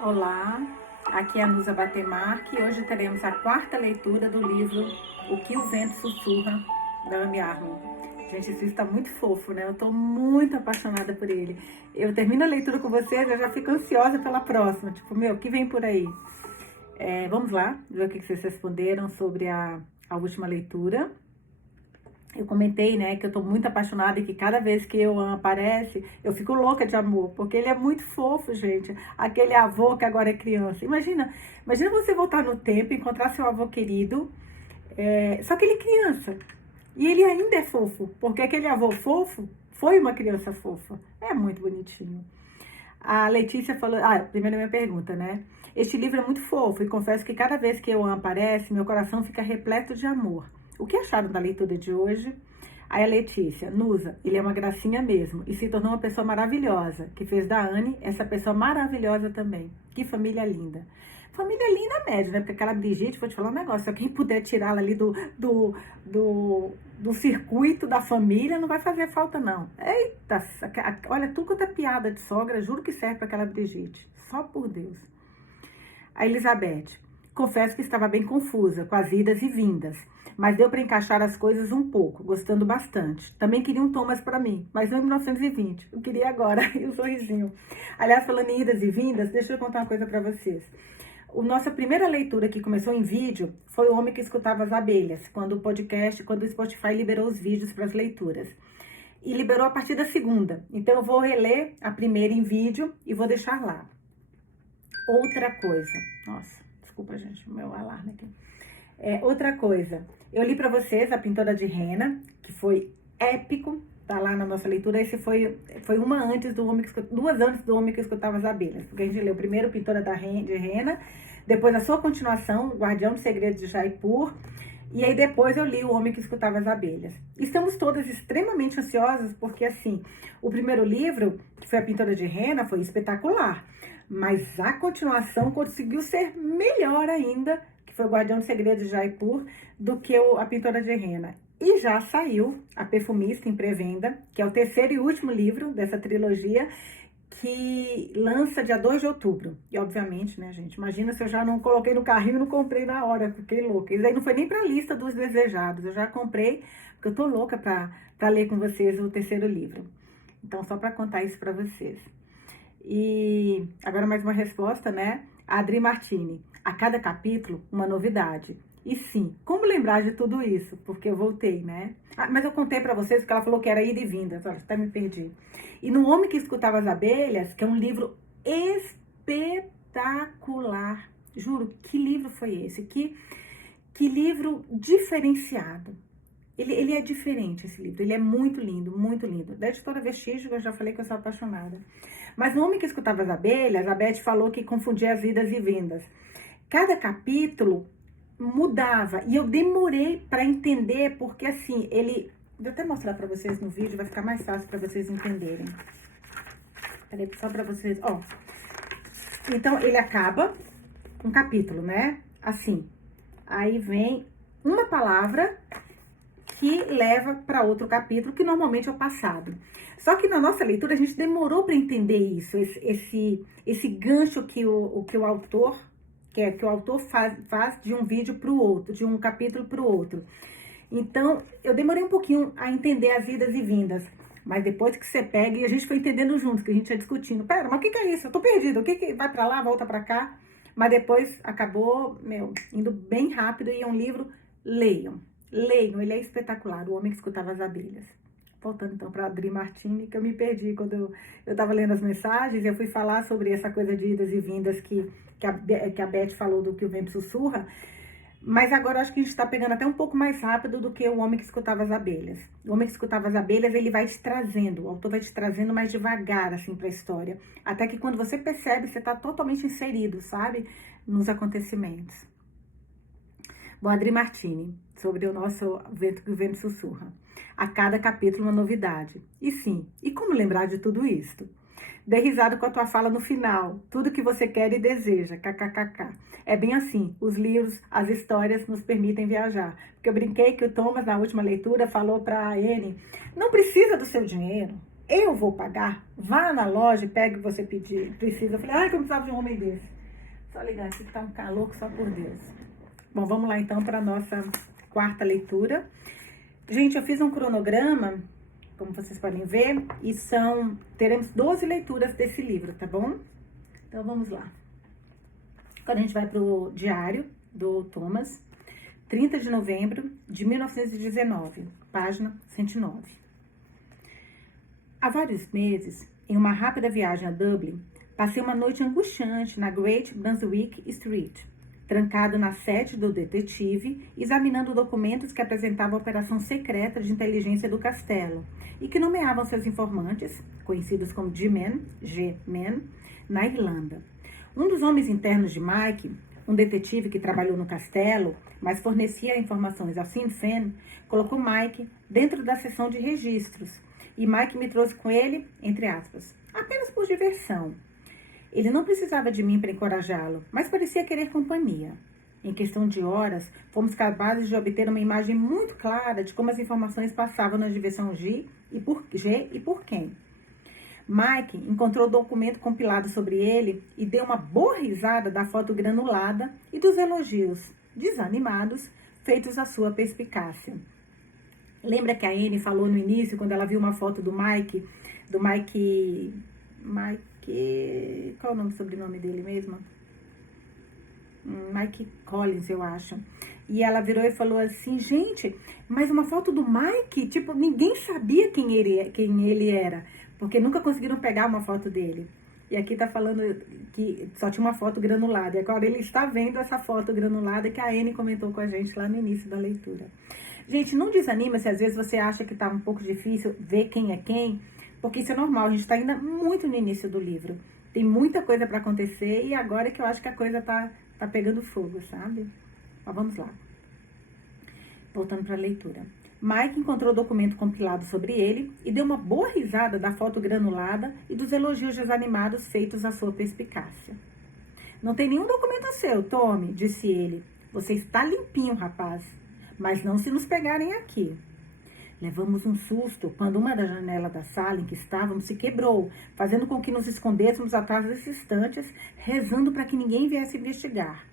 Olá, aqui é a Nusa Batemarque e hoje teremos a quarta leitura do livro O que o Vento Sussurra, da Amy Arnold. Gente, esse livro está muito fofo, né? Eu estou muito apaixonada por ele. Eu termino a leitura com vocês, eu já fico ansiosa pela próxima. Tipo, o que vem por aí? Vamos lá, ver o que vocês responderam sobre a última leitura. Eu comentei, né, que eu tô muito apaixonada e que cada vez que eu aparece, eu fico louca de amor, porque ele é muito fofo, gente. Aquele avô que agora é criança. Imagina você voltar no tempo, encontrar seu avô querido, só que ele é criança. E ele ainda é fofo, porque aquele avô fofo foi uma criança fofa. É muito bonitinho. A Letícia falou, primeiro a minha pergunta, né? Este livro é muito fofo e confesso que cada vez que eu aparece, meu coração fica repleto de amor. O que acharam da leitura de hoje? Aí a Letícia, Nusa, ele é uma gracinha mesmo e se tornou uma pessoa maravilhosa, que fez da Anne essa pessoa maravilhosa também. Que família linda. Família linda média, né? Porque aquela Brigitte, vou te falar um negócio, se alguém puder tirá-la ali do circuito da família, não vai fazer falta não. Eita, olha, tudo quanto é piada de sogra, juro que serve para aquela Brigitte. Só por Deus. A Elizabeth, confesso que estava bem confusa com as idas e vindas, mas deu para encaixar as coisas um pouco, gostando bastante. Também queria um Thomas para mim, mas não em 1920, eu queria agora, e o sorrisinho. Aliás, falando em idas e vindas, deixa eu contar uma coisa para vocês. Nossa primeira leitura que começou em vídeo foi O Homem que Escutava as Abelhas, quando o Spotify liberou os vídeos para as leituras. E liberou a partir da segunda. Então eu vou reler a primeira em vídeo e vou deixar lá. Outra coisa. Nossa, desculpa, gente, o meu alarme aqui. Outra coisa. Eu li para vocês A Pintora de Rena, que foi épico, tá lá na nossa leitura. Esse foi uma antes do Homem que Escutava, 2 antes do Homem que Escutava as Abelhas. Porque a gente leu primeiro Pintora de Rena, depois a sua continuação, Guardião dos Segredos de Jaipur, e aí depois eu li O Homem que Escutava as Abelhas. Estamos todas extremamente ansiosas, porque assim, o primeiro livro, que foi A Pintora de Rena, foi espetacular. Mas a continuação conseguiu ser melhor ainda, que foi o Guardião dos Segredos de Jaipur, do que A Pintora de Rena. E já saiu A Perfumista em pré-venda, que é o terceiro e último livro dessa trilogia, que lança dia 2 de outubro. E obviamente, né, gente, imagina se eu já não coloquei no carrinho e não comprei na hora, fiquei louca. Isso aí não foi nem pra lista dos desejados, eu já comprei, porque eu tô louca pra ler com vocês o terceiro livro. Então, só pra contar isso pra vocês. E agora mais uma resposta, né? A Adri Martini. A cada capítulo, uma novidade. E sim, como lembrar de tudo isso? Porque eu voltei, né? Mas eu contei pra vocês que ela falou que era ida e vinda. Olha, até me perdi. E no Homem que Escutava as Abelhas, que é um livro espetacular. Juro, que livro foi esse? Que livro diferenciado. Ele é diferente, esse livro. Ele é muito lindo, muito lindo. Da editora Vestígio, eu já falei que eu sou apaixonada. Mas no Homem que Escutava as Abelhas, a Beth falou que confundia as idas e vindas. Cada capítulo mudava. E eu demorei para entender, porque assim, ele... Vou até mostrar para vocês no vídeo, vai ficar mais fácil para vocês entenderem. Peraí, só para vocês... Ó. Então, ele acaba um capítulo, né? Assim. Aí vem uma palavra que leva para outro capítulo, que normalmente é o passado. Só que na nossa leitura a gente demorou para entender isso, esse gancho que o autor faz de um vídeo para o outro, de um capítulo para o outro. Então, eu demorei um pouquinho a entender as idas e vindas, mas depois que você pega, e a gente foi entendendo juntos, que a gente ia discutindo, pera, mas o que é isso? Eu tô perdida, o que vai para lá, volta para cá? Mas depois acabou, indo bem rápido, e é um livro, leiam, ele é espetacular, O Homem que Escutava as Abelhas. Voltando então para Adri Martini, que eu me perdi quando eu estava lendo as mensagens, eu fui falar sobre essa coisa de idas e vindas que a Beth falou do que o vento sussurra, mas agora eu acho que a gente está pegando até um pouco mais rápido do que O Homem que Escutava as Abelhas. O Homem que Escutava as Abelhas, ele vai te trazendo, o autor vai te trazendo mais devagar, assim, para a história, até que quando você percebe, você está totalmente inserido, sabe, nos acontecimentos. Bom, Adri Martini, sobre o nosso vento que o vento sussurra. A cada capítulo uma novidade. E sim, e como lembrar de tudo isso? Dei risada com a tua fala no final. Tudo que você quer e deseja. KKKK. É bem assim. Os livros, as histórias nos permitem viajar. Porque eu brinquei que o Thomas, na última leitura, falou para a Anne, não precisa do seu dinheiro. eu vou pagar, vá na loja e pegue o que você precisa. Eu falei, ai, que eu precisava de um homem desse. Só ligar aqui que tá um calor que só por Deus. Bom, vamos lá então para a nossa quarta leitura. Gente, eu fiz um cronograma, como vocês podem ver, e teremos 12 leituras desse livro, tá bom? Então vamos lá. Agora a gente vai pro diário do Thomas, 30 de novembro de 1919, página 109. Há vários meses, em uma rápida viagem a Dublin, passei uma noite angustiante na Great Brunswick Street, trancado na sede do detetive, examinando documentos que apresentavam a operação secreta de inteligência do castelo e que nomeavam seus informantes, conhecidos como G-Men, na Irlanda. Um dos homens internos de Mike, um detetive que trabalhou no castelo, mas fornecia informações a Sinn Féin, colocou Mike dentro da seção de registros e Mike me trouxe com ele, entre aspas, apenas por diversão. Ele não precisava de mim para encorajá-lo, mas parecia querer companhia. Em questão de horas, fomos capazes de obter uma imagem muito clara de como as informações passavam na direção G e por quem. Mike encontrou o documento compilado sobre ele e deu uma boa risada da foto granulada e dos elogios, desanimados, feitos à sua perspicácia. Lembra que a Anne falou no início, quando ela viu uma foto do Mike, qual é o nome e sobrenome dele mesmo? Mike Collins, eu acho. E ela virou e falou assim, gente, mas uma foto do Mike? Tipo, ninguém sabia quem ele era, porque nunca conseguiram pegar uma foto dele. E aqui tá falando que só tinha uma foto granulada. E agora ele está vendo essa foto granulada que a Anne comentou com a gente lá no início da leitura. Gente, não desanima se às vezes você acha que tá um pouco difícil ver quem é quem, porque isso é normal, a gente tá ainda muito no início do livro. Tem muita coisa para acontecer e agora é que eu acho que a coisa tá pegando fogo, sabe? Mas vamos lá. Voltando para a leitura. Mike encontrou o documento compilado sobre ele e deu uma boa risada da foto granulada e dos elogios desanimados feitos à sua perspicácia. Não tem nenhum documento seu, Tommy, disse ele. Você está limpinho, rapaz. Mas não se nos pegarem aqui. Levamos um susto quando uma das janelas da sala em que estávamos se quebrou, fazendo com que nos escondêssemos atrás desses estantes, rezando para que ninguém viesse investigar.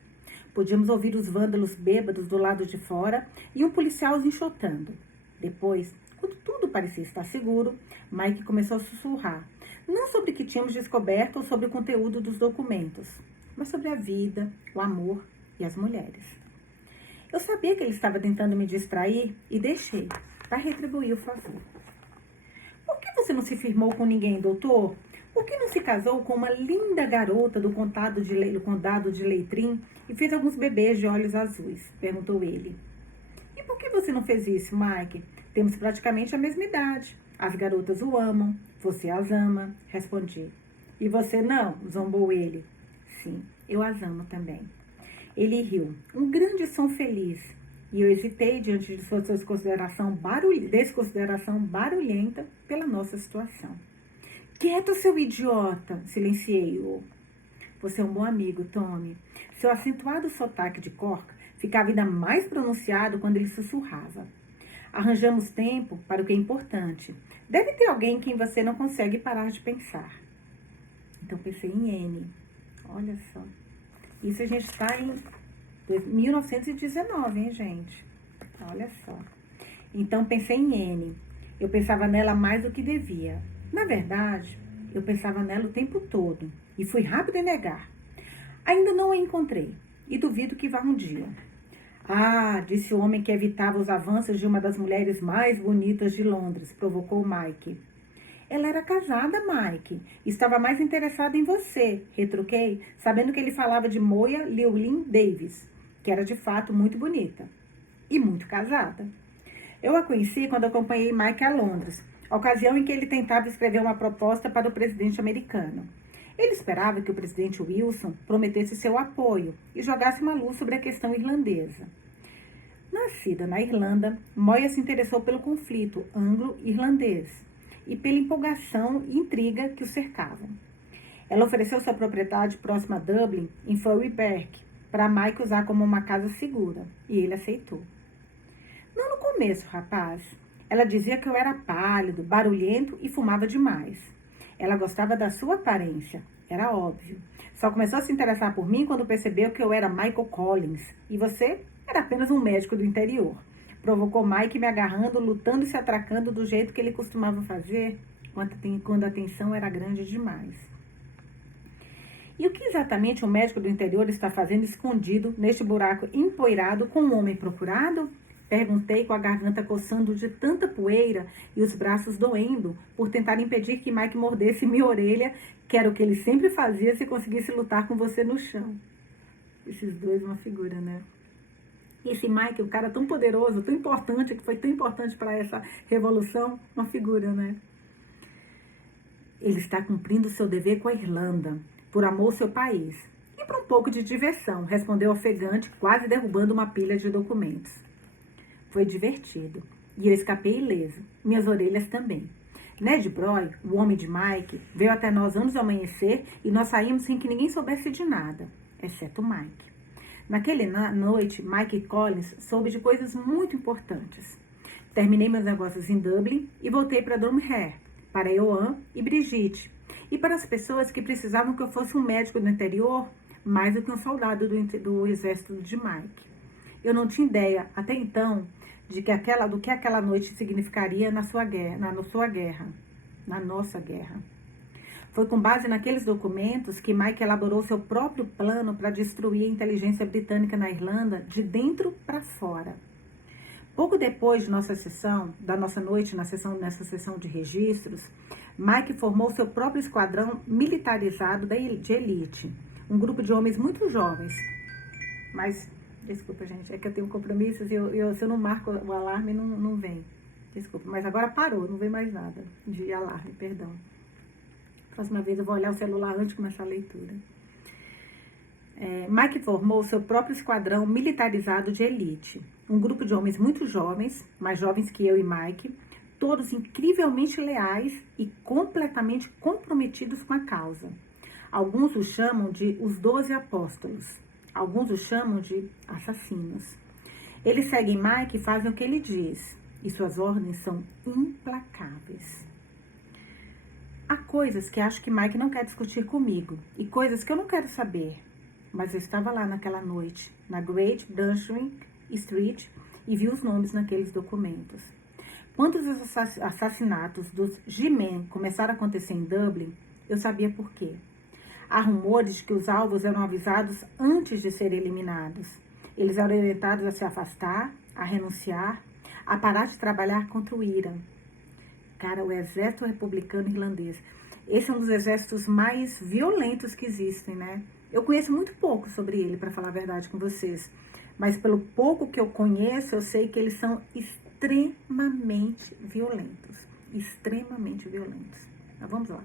Podíamos ouvir os vândalos bêbados do lado de fora e um policial os enxotando. Depois, quando tudo parecia estar seguro, Mike começou a sussurrar, não sobre o que tínhamos descoberto ou sobre o conteúdo dos documentos, mas sobre a vida, o amor e as mulheres. Eu sabia que ele estava tentando me distrair e deixei, para retribuir o favor. Por que você não se firmou com ninguém, doutor? Por que não se casou com uma linda garota do condado de Leitrim e fez alguns bebês de olhos azuis? Perguntou ele. E por que você não fez isso, Mike? Temos praticamente a mesma idade. As garotas o amam, você as ama, respondi. E você não? Zombou ele. Sim, eu as amo também. Ele riu, um grande som feliz, e eu hesitei diante de sua desconsideração barulhenta pela nossa situação. Quieto, seu idiota, silenciei-o. Você é um bom amigo, Tommy. Seu acentuado sotaque de Cork ficava ainda mais pronunciado quando ele sussurrava. Arranjamos tempo para o que é importante. Deve ter alguém em quem você não consegue parar de pensar. Então pensei em Anne. Olha só. Isso a gente está em 1919, hein, gente? Olha só. Então pensei em Anne. Eu pensava nela mais do que devia. Na verdade, eu pensava nela o tempo todo e fui rápido em negar. Ainda não a encontrei e duvido que vá um dia. Ah, disse o homem que evitava os avanços de uma das mulheres mais bonitas de Londres, provocou Mike. Ela era casada, Mike. Estava mais interessada em você, retruquei, sabendo que ele falava de Moya Llewellyn Davis, que era de fato muito bonita e muito casada. Eu a conheci quando acompanhei Mike a Londres, ocasião em que ele tentava escrever uma proposta para o presidente americano. Ele esperava que o presidente Wilson prometesse seu apoio e jogasse uma luz sobre a questão irlandesa. Nascida na Irlanda, Moya se interessou pelo conflito anglo-irlandês e pela empolgação e intriga que o cercavam. Ela ofereceu sua propriedade próxima a Dublin, em Furry Park, para Mike usar como uma casa segura, e ele aceitou. Não no começo, rapaz. Ela dizia que eu era pálido, barulhento e fumava demais. Ela gostava da sua aparência, era óbvio. Só começou a se interessar por mim quando percebeu que eu era Michael Collins e você era apenas um médico do interior. Provocou Mike me agarrando, lutando e se atracando do jeito que ele costumava fazer quando a tensão era grande demais. E o que exatamente o médico do interior está fazendo escondido neste buraco empoeirado com um homem procurado? Perguntei com a garganta coçando de tanta poeira e os braços doendo por tentar impedir que Mike mordesse minha orelha, que era o que ele sempre fazia se conseguisse lutar com você no chão. Esses dois, uma figura, né? E esse Mike, o cara tão poderoso, tão importante, que foi tão importante para essa revolução, uma figura, né? Ele está cumprindo seu dever com a Irlanda, por amor ao seu país. E por um pouco de diversão, respondeu ofegante, quase derrubando uma pilha de documentos. Foi divertido. E eu escapei ileso. Minhas orelhas também. Ned Broy, o homem de Mike, veio até nós antes do amanhecer e nós saímos sem que ninguém soubesse de nada, exceto Mike. Naquela noite, Mike Collins soube de coisas muito importantes. Terminei meus negócios em Dublin e voltei para Drumhead, para Ioan e Brigitte, e para as pessoas que precisavam que eu fosse um médico do interior, mais do que um soldado do exército de Mike. Eu não tinha ideia, até então, do que aquela noite significaria na nossa guerra. Foi com base naqueles documentos que Mike elaborou seu próprio plano para destruir a inteligência britânica na Irlanda de dentro para fora. Pouco depois de da nossa noite nessa sessão de registros, Mike formou seu próprio esquadrão militarizado de elite, um grupo de homens muito jovens. Mas, desculpa, gente, é que eu tenho compromissos e se eu não marco o alarme, não vem. Desculpa, mas agora parou, não vem mais nada de alarme, perdão. Próxima vez eu vou olhar o celular antes de começar a leitura. Mike formou seu próprio esquadrão militarizado de elite. Um grupo de homens muito jovens, mais jovens que eu e Mike, todos incrivelmente leais e completamente comprometidos com a causa. Alguns os chamam de os 12 apóstolos. Alguns os chamam de assassinos. Eles seguem Mike e fazem o que ele diz. E suas ordens são implacáveis. Há coisas que acho que Mike não quer discutir comigo. E coisas que eu não quero saber. Mas eu estava lá naquela noite, na Great Downing Street, e vi os nomes naqueles documentos. Quando os assassinatos dos G-Men começaram a acontecer em Dublin, eu sabia por quê. Há rumores de que os alvos eram avisados antes de serem eliminados. Eles eram orientados a se afastar, a renunciar, a parar de trabalhar contra o IRA. Cara, o exército republicano irlandês. Esse é um dos exércitos mais violentos que existem, né? Eu conheço muito pouco sobre ele, para falar a verdade com vocês. Mas pelo pouco que eu conheço, eu sei que eles são extremamente violentos. Extremamente violentos. Mas vamos lá.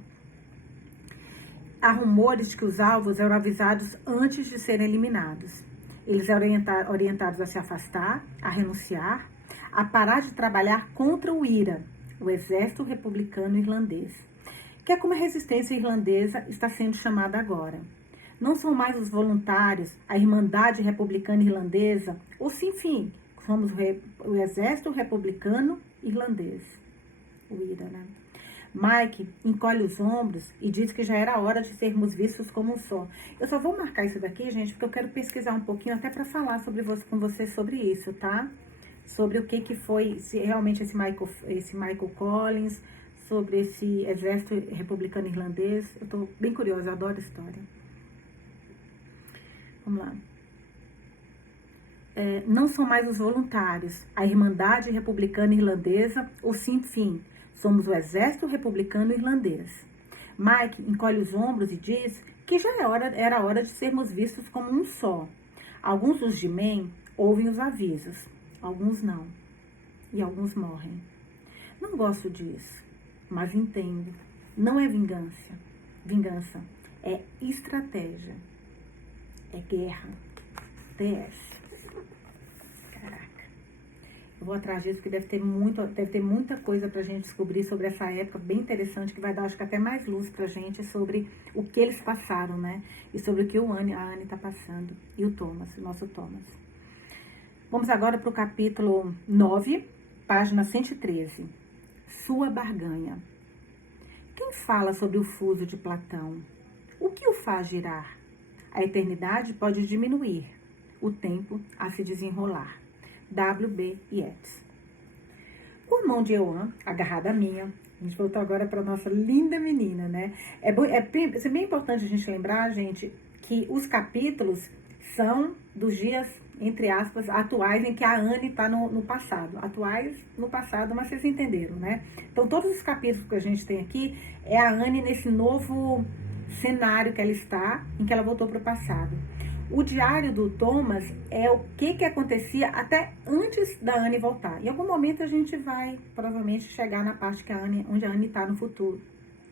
Há rumores de que os alvos eram avisados antes de serem eliminados. Eles eram orientados a se afastar, a renunciar, a parar de trabalhar contra o IRA, o Exército Republicano Irlandês, que é como a resistência irlandesa está sendo chamada agora. Não são mais os voluntários, a Irmandade Republicana Irlandesa, ou sim, enfim, somos o Exército Republicano Irlandês, o IRA, né? Mike encolhe os ombros e diz que já era hora de sermos vistos como um só. Eu só vou marcar isso daqui, gente, porque eu quero pesquisar um pouquinho até para falar com vocês sobre isso, tá? Sobre o que foi realmente esse Michael Collins, sobre esse exército republicano irlandês. Eu tô bem curiosa, eu adoro história. Vamos lá. Não são mais os voluntários, a Irmandade Republicana Irlandesa, ou Sinn Féin. Somos o Exército Republicano Irlandês. Mike encolhe os ombros e diz que já era hora de sermos vistos como um só. Alguns dos G-Men ouvem os avisos, alguns não. E alguns morrem. Não gosto disso, mas entendo. Não é vingança, é estratégia. É guerra. TS. Caraca. Eu vou atrás disso, porque deve ter muita coisa pra gente descobrir sobre essa época, bem interessante, que vai dar, acho que até mais luz pra gente sobre o que eles passaram, né? E sobre o que a Anne tá passando. E o nosso Thomas. Vamos agora pro capítulo 9, Página 113. Sua barganha. Quem fala sobre o fuso de Platão? O que o faz girar? A eternidade pode diminuir, o tempo a se desenrolar. W.B. Yeats. Com a mão de Euan, agarrada à minha, a gente voltou agora para a nossa linda menina, né? É bem importante a gente lembrar, gente, que os capítulos são dos dias, entre aspas, atuais, em que a Anne está no passado. Atuais no passado, mas vocês entenderam, né? Então, todos os capítulos que a gente tem aqui é a Anne nesse novo cenário que ela está, em que ela voltou para o passado. O diário do Thomas é o que acontecia até antes da Anne voltar. Em algum momento a gente vai, provavelmente, chegar na parte que onde a Anne está no futuro,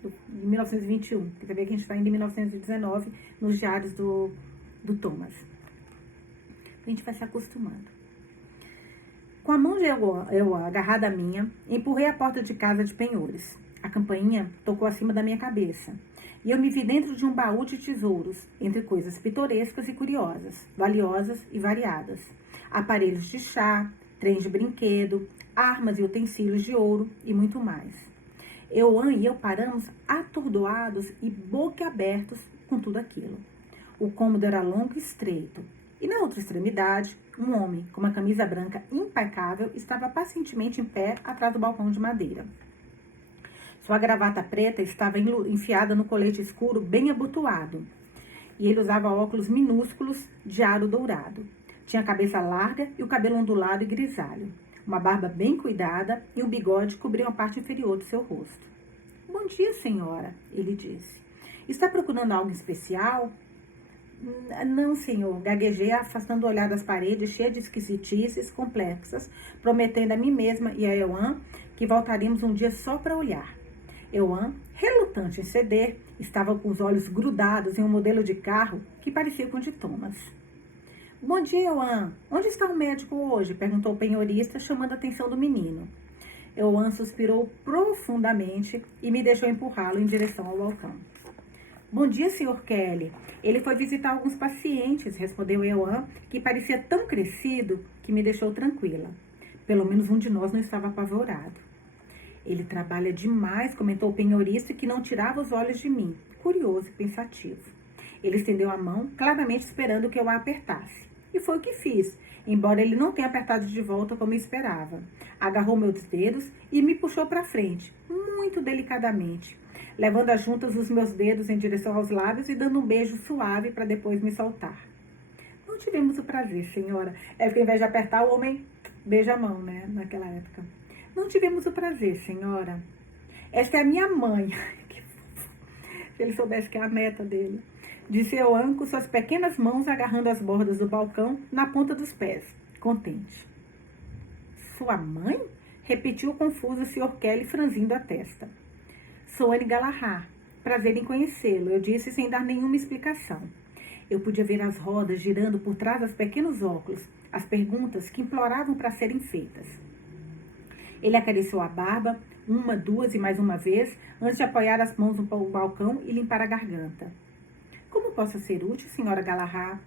em 1921. Quer ver que a gente está indo em 1919, nos diários do Thomas. A gente vai se acostumando. Com a mão de eu agarrada à minha, empurrei a porta de casa de penhores. A campainha tocou acima da minha cabeça. E eu me vi dentro de um baú de tesouros, entre coisas pitorescas e curiosas, valiosas e variadas. Aparelhos de chá, trens de brinquedo, armas e utensílios de ouro e muito mais. Euan e eu paramos atordoados e boquiabertos com tudo aquilo. O cômodo era longo e estreito, e na outra extremidade, um homem com uma camisa branca impecável estava pacientemente em pé atrás do balcão de madeira. Sua gravata preta estava enfiada no colete escuro bem abotoado, e ele usava óculos minúsculos de aro dourado. Tinha a cabeça larga e o cabelo ondulado e grisalho. Uma barba bem cuidada e um bigode cobriam a parte inferior do seu rosto. "Bom dia, senhora", ele disse. "Está procurando algo especial?" "Não, senhor", gaguejei, afastando o olhar das paredes, cheia de esquisitices complexas, prometendo a mim mesma e a Euan que voltaríamos um dia só para olhar. Euan, relutante em ceder, estava com os olhos grudados em um modelo de carro que parecia com o de Thomas. "Bom dia, Euan. Onde está o médico hoje?" perguntou o penhorista, chamando a atenção do menino. Euan suspirou profundamente e me deixou empurrá-lo em direção ao balcão. "Bom dia, Sr. Kelly. Ele foi visitar alguns pacientes", respondeu Euan, que parecia tão crescido que me deixou tranquila. Pelo menos um de nós não estava apavorado. "Ele trabalha demais", comentou o penhorista, que não tirava os olhos de mim, curioso e pensativo. Ele estendeu a mão, claramente esperando que eu a apertasse. E foi o que fiz, embora ele não tenha apertado de volta como eu esperava. Agarrou meus dedos e me puxou para frente, muito delicadamente, levando as juntas os meus dedos em direção aos lábios e dando um beijo suave para depois me soltar. "Não tivemos o prazer, senhora." É porque ao invés de apertar, o homem beija a mão, né, naquela época. "Não tivemos o prazer, senhora. Esta é a minha mãe." Se ele soubesse que é a neta dele. Disse Euan com suas pequenas mãos agarrando as bordas do balcão na ponta dos pés, contente. "Sua mãe?" repetiu confuso o Sr. Kelly, franzindo a testa. "Sou Anne Galahad. Prazer em conhecê-lo", eu disse sem dar nenhuma explicação. Eu podia ver as rodas girando por trás dos pequenos óculos, as perguntas que imploravam para serem feitas. Ele acariciou a barba, uma, duas e mais uma vez, antes de apoiar as mãos no balcão e limpar a garganta. "Como posso ser útil, senhora Galahad?"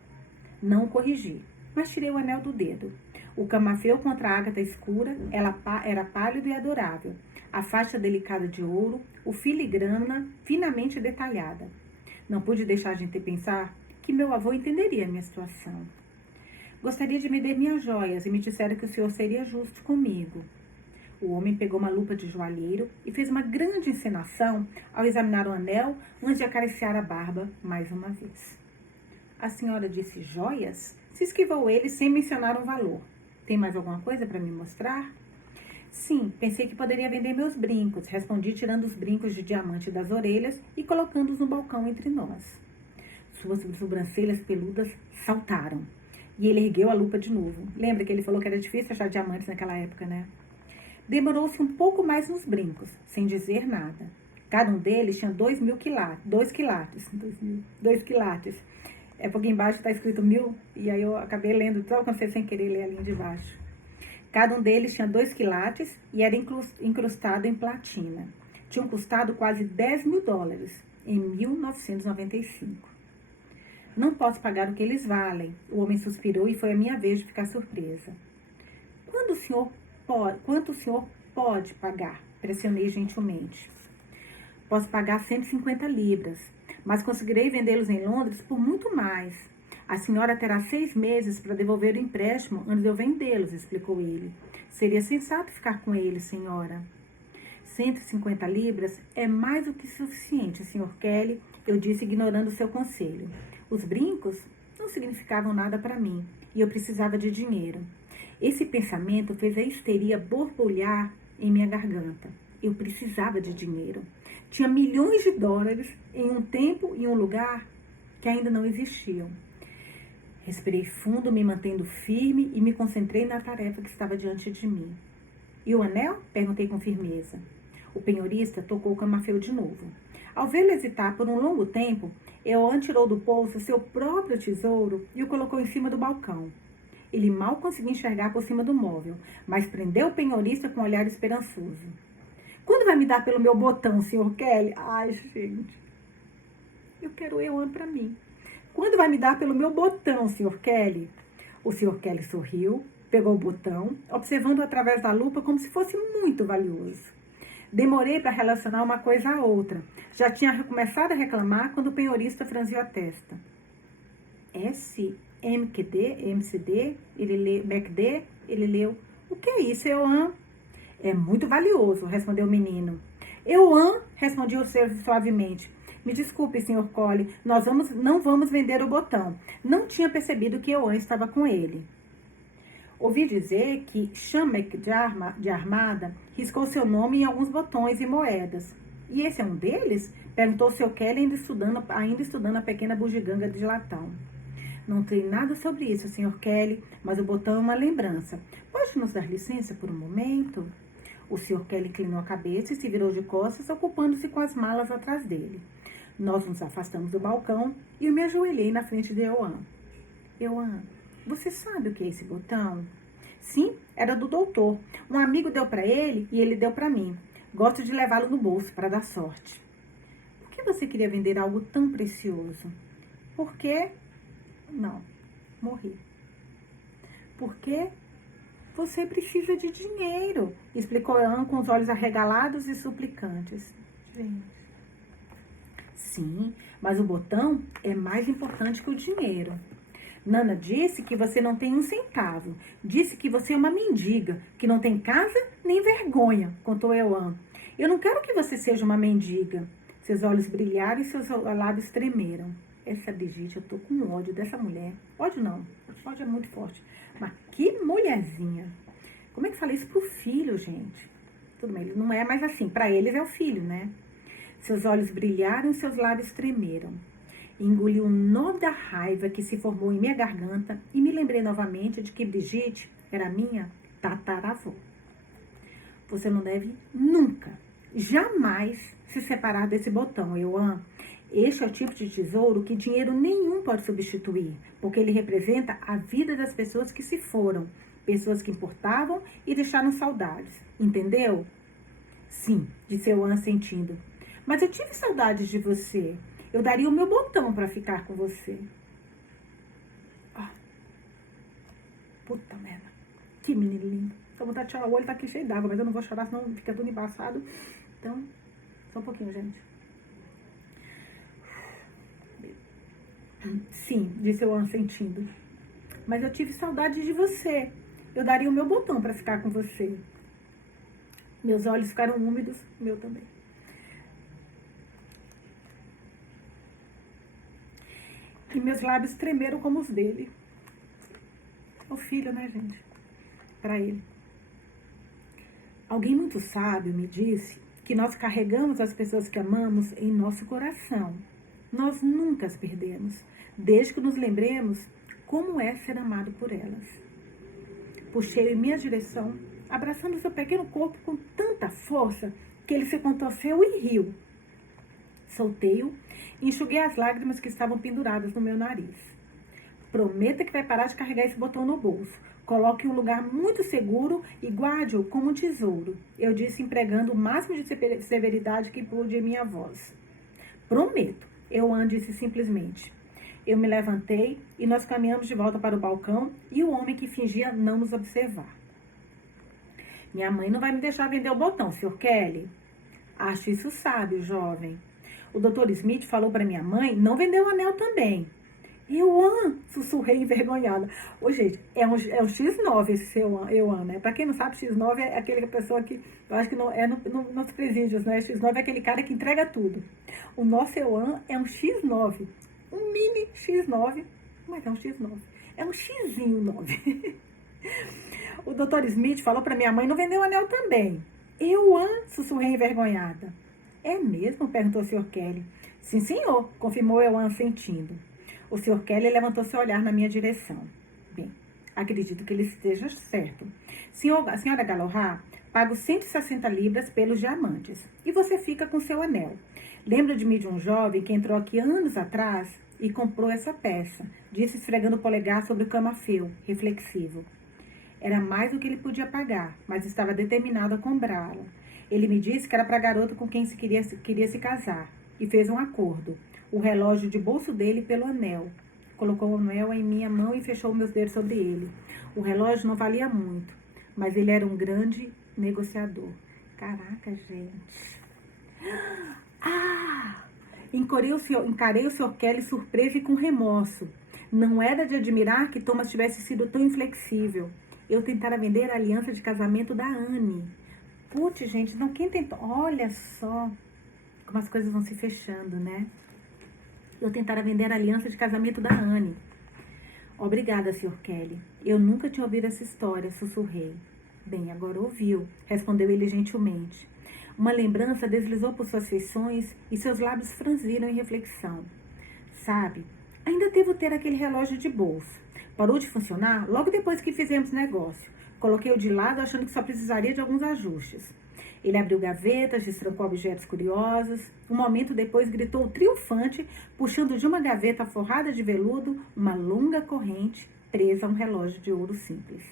Não o corrigi, mas tirei o anel do dedo. O camafeu contra a ágata escura, ela era pálido e adorável. A faixa delicada de ouro, o filigrana finamente detalhada. Não pude deixar de pensar que meu avô entenderia a minha situação. "Gostaria de me dar minhas joias e me disseram que o senhor seria justo comigo." O homem pegou uma lupa de joalheiro e fez uma grande encenação ao examinar o anel antes de acariciar a barba mais uma vez. "A senhora disse joias?" Se esquivou ele sem mencionar um valor. "Tem mais alguma coisa para me mostrar?" "Sim, pensei que poderia vender meus brincos", respondi, tirando os brincos de diamante das orelhas e colocando-os no balcão entre nós. Suas sobrancelhas peludas saltaram e ele ergueu a lupa de novo. Lembra que ele falou que era difícil achar diamantes naquela época, né? Demorou-se um pouco mais nos brincos, sem dizer nada. Cada um deles tinha 2.000 quilates. 2 quilates. É porque embaixo está escrito 1.000, e aí eu acabei lendo, só quando você sem querer ler a linha de baixo. Cada um deles tinha 2 quilates e era incrustado em platina. Tinham custado quase $10.000 em 1995. "Não posso pagar o que eles valem." O homem suspirou e foi a minha vez de ficar surpresa. "Quando o senhor pode pagar? Pressionei gentilmente. Posso pagar 150 libras, mas conseguirei vendê-los em Londres por muito mais. A senhora terá 6 meses para devolver o empréstimo antes de eu vendê-los, explicou ele. Seria sensato ficar com eles, senhora. 150 libras é mais do que suficiente, Sr. Kelly, eu disse ignorando seu conselho. Os brincos não significavam nada para mim e eu precisava de dinheiro. Esse pensamento fez a histeria borbulhar em minha garganta. Eu precisava de dinheiro. Tinha milhões de dólares em um tempo e um lugar que ainda não existiam. Respirei fundo, me mantendo firme e me concentrei na tarefa que estava diante de mim. E o anel? Perguntei com firmeza. O penhorista tocou o camafeu de novo. Ao vê-lo hesitar por um longo tempo, Eoan tirou do bolso seu próprio tesouro e o colocou em cima do balcão. Ele mal conseguia enxergar por cima do móvel, mas prendeu o penhorista com um olhar esperançoso. Quando vai me dar pelo meu botão, Sr. Kelly? Ai, gente. Eu quero Eoan para mim. Quando vai me dar pelo meu botão, Sr. Kelly? O Sr. Kelly sorriu, pegou o botão, observando-o através da lupa como se fosse muito valioso. Demorei para relacionar uma coisa à outra. Já tinha começado a reclamar quando o penhorista franziu a testa. MCD, ele leu, MacD, ele leu. O que é isso, Eoan? É muito valioso, respondeu o menino. Eoan, respondi suavemente. Me desculpe, Sr. Collie, não vamos vender o botão. Não tinha percebido que Eoan estava com ele. Ouvi dizer que Shamek de Armada riscou seu nome em alguns botões e moedas. E esse é um deles? Perguntou Sr. Kelly, ainda estudando a pequena bugiganga de latão. Não tem nada sobre isso, Sr. Kelly, mas o botão é uma lembrança. Pode nos dar licença por um momento? O Sr. Kelly inclinou a cabeça e se virou de costas, ocupando-se com as malas atrás dele. Nós nos afastamos do balcão e eu me ajoelhei na frente de Eoan. Eoan, você sabe o que é esse botão? Sim, era do doutor. Um amigo deu para ele e ele deu para mim. Gosto de levá-lo no bolso para dar sorte. Por que você queria vender algo tão precioso? Porque... Não, morri. Porque você precisa de dinheiro, explicou Eoan com os olhos arregalados e suplicantes. Gente. Sim, mas o botão é mais importante que o dinheiro. Nana disse que você não tem um centavo. Disse que você é uma mendiga, que não tem casa nem vergonha, contou Eoan. Eu não quero que você seja uma mendiga. Seus olhos brilharam e seus lábios tremeram. Essa Brigitte, eu tô com ódio dessa mulher. Ódio não, ódio é muito forte. Mas que mulherzinha. Como é que fala isso pro filho, gente? Tudo bem, ele não é mais assim. Para eles é o filho, né? Seus olhos brilharam e seus lábios tremeram. Engoli o nó da raiva que se formou em minha garganta e me lembrei novamente de que Brigitte era minha tataravó. Você não deve nunca, jamais se separar desse botão, Eoan. Este é o tipo de tesouro que dinheiro nenhum pode substituir, porque ele representa a vida das pessoas que se foram, pessoas que importavam e deixaram saudades. Entendeu? Sim, disse Eoan sentindo. Mas eu tive saudades de você. Eu daria o meu botão para ficar com você. Oh. Puta merda. Que menino lindo. Tô vontade de chorar, o olho tá aqui cheio d'água, mas eu não vou chorar, senão fica tudo embaçado. Então, só um pouquinho, gente. Sim, disse Eoan sentindo. Mas eu tive saudade de você. Eu daria o meu botão para ficar com você. Meus olhos ficaram úmidos, meu também. E meus lábios tremeram como os dele. O filho, né, gente? Para ele. Alguém muito sábio me disse que nós carregamos as pessoas que amamos em nosso coração. Nós nunca as perdemos, desde que nos lembremos como é ser amado por elas. Puxei em minha direção, abraçando seu pequeno corpo com tanta força que ele se contorceu e riu. Soltei-o e enxuguei as lágrimas que estavam penduradas no meu nariz. Prometa que vai parar de carregar esse botão no bolso. Coloque em um lugar muito seguro e guarde-o como um tesouro. Eu disse, empregando o máximo de severidade que pude em minha voz. Prometo, Eoan disse simplesmente. Eu me levantei e nós caminhamos de volta para o balcão e o homem que fingia não nos observar. Minha mãe não vai me deixar vender o botão, Sr. Kelly. Acho isso sábio, jovem. O Dr. Smith falou para minha mãe não vender o anel também. Sussurrei envergonhada. Ô, gente, é um X9 esse seu Euan, né? Pra quem não sabe, X9 é aquela pessoa que, eu acho que não, é nos presídios, né? X9 é aquele cara que entrega tudo. O nosso Euan é um X9. Um mini X9, mas é um X9. É um Xzinho 9. O Dr. Smith falou pra minha mãe não vender o anel também. Sussurrei envergonhada. É mesmo? Perguntou o Sr. Kelly. Sim, senhor, confirmou eu assentindo. O Sr. Kelly levantou seu olhar na minha direção. Bem, acredito que ele esteja certo. A senhora Galahad paga 160 libras pelos diamantes. E você fica com seu anel. Lembro-me de um jovem que entrou aqui anos atrás e comprou essa peça, disse esfregando o polegar sobre o camafeu, reflexivo. Era mais do que ele podia pagar, mas estava determinado a comprá-la. Ele me disse que era para a garota com quem queria se casar, e fez um acordo. O relógio de bolso dele pelo anel. Colocou o anel em minha mão e fechou meus dedos sobre ele. O relógio não valia muito, mas ele era um grande negociador. Caraca, gente. Encarei o Sr. Kelly surpreso e com remorso. Não era de admirar que Thomas tivesse sido tão inflexível. Eu tentara vender a aliança de casamento da Anne. Putz, gente, então quem tentou... Olha só como as coisas vão se fechando, né? Eu tentara vender a aliança de casamento da Anne. Obrigada, Sr. Kelly. Eu nunca tinha ouvido essa história, sussurrei. Bem, agora ouviu, respondeu ele gentilmente. Uma lembrança deslizou por suas feições e seus lábios franziram em reflexão. Sabe, ainda devo ter aquele relógio de bolso. Parou de funcionar logo depois que fizemos negócio. Coloquei-o de lado achando que só precisaria de alguns ajustes. Ele abriu gavetas, destrancou objetos curiosos. Um momento depois gritou triunfante, puxando de uma gaveta forrada de veludo uma longa corrente presa a um relógio de ouro simples.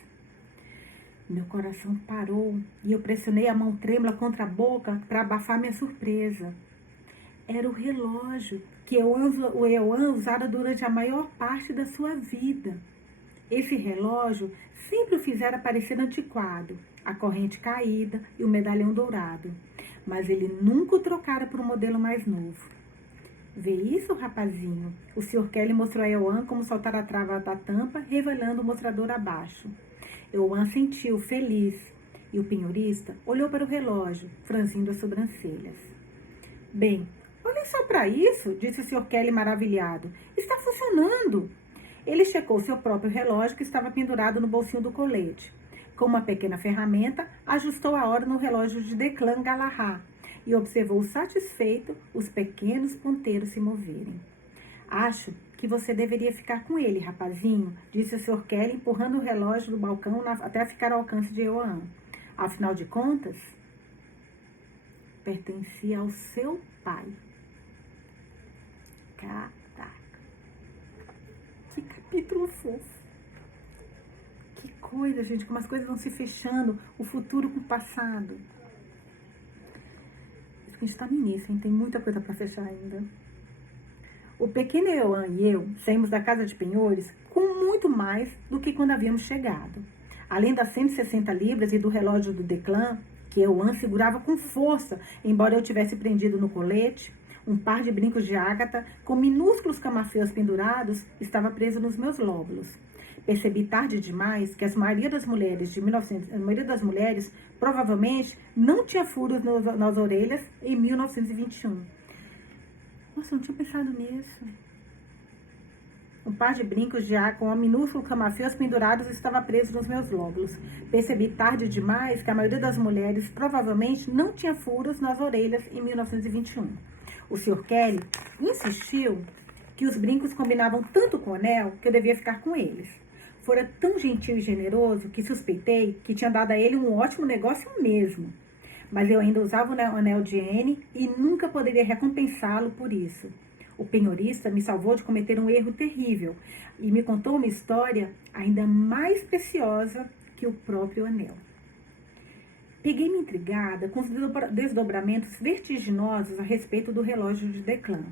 Meu coração parou e eu pressionei a mão trêmula contra a boca para abafar minha surpresa. Era o relógio que o Euan usara durante a maior parte da sua vida. Esse relógio sempre o fizera parecer antiquado, a corrente caída e o medalhão dourado, mas ele nunca o trocara por um modelo mais novo. Vê isso, rapazinho? O Sr. Kelly mostrou a Euan como soltar a trava da tampa, revelando o mostrador abaixo. Euan sentiu, feliz, e o penhorista olhou para o relógio, franzindo as sobrancelhas. Bem, olhem só para isso, disse o Sr. Kelly maravilhado. Está funcionando! Ele checou seu próprio relógio que estava pendurado no bolsinho do colete. Com uma pequena ferramenta, ajustou a hora no relógio de Declan Galahad e observou satisfeito os pequenos ponteiros se moverem. Acho que você deveria ficar com ele, rapazinho, disse o Sr. Kelly, empurrando o relógio do balcão até ficar ao alcance de Euan. Afinal de contas, pertencia ao seu pai. Caraca. Que capítulo fofo. Que coisa, gente, como as coisas vão se fechando, o futuro com o passado. A gente tá no início, hein? Tem muita coisa para fechar ainda. O pequeno Euan e eu saímos da casa de penhores com muito mais do que quando havíamos chegado. Além das 160 libras e do relógio do Declan, que Euan segurava com força, embora eu tivesse prendido no colete, um par de brincos de ágata com minúsculos camafeus pendurados estava preso nos meus lóbulos. Percebi tarde demais que a maioria das mulheres provavelmente não tinha furos nas orelhas em 1921. Nossa, eu não tinha pensado nisso. Um par de brincos de ar com um minúsculo camafeus pendurados estava preso nos meus lóbulos. Percebi tarde demais que a maioria das mulheres provavelmente não tinha furos nas orelhas em 1921. O Sr. Kelly insistiu que os brincos combinavam tanto com o anel que eu devia ficar com eles. Fora tão gentil e generoso que suspeitei que tinha dado a ele um ótimo negócio mesmo. Mas eu ainda usava o anel de Anne e nunca poderia recompensá-lo por isso. O penhorista me salvou de cometer um erro terrível e me contou uma história ainda mais preciosa que o próprio anel. Peguei-me intrigada com os desdobramentos vertiginosos a respeito do relógio de Declan.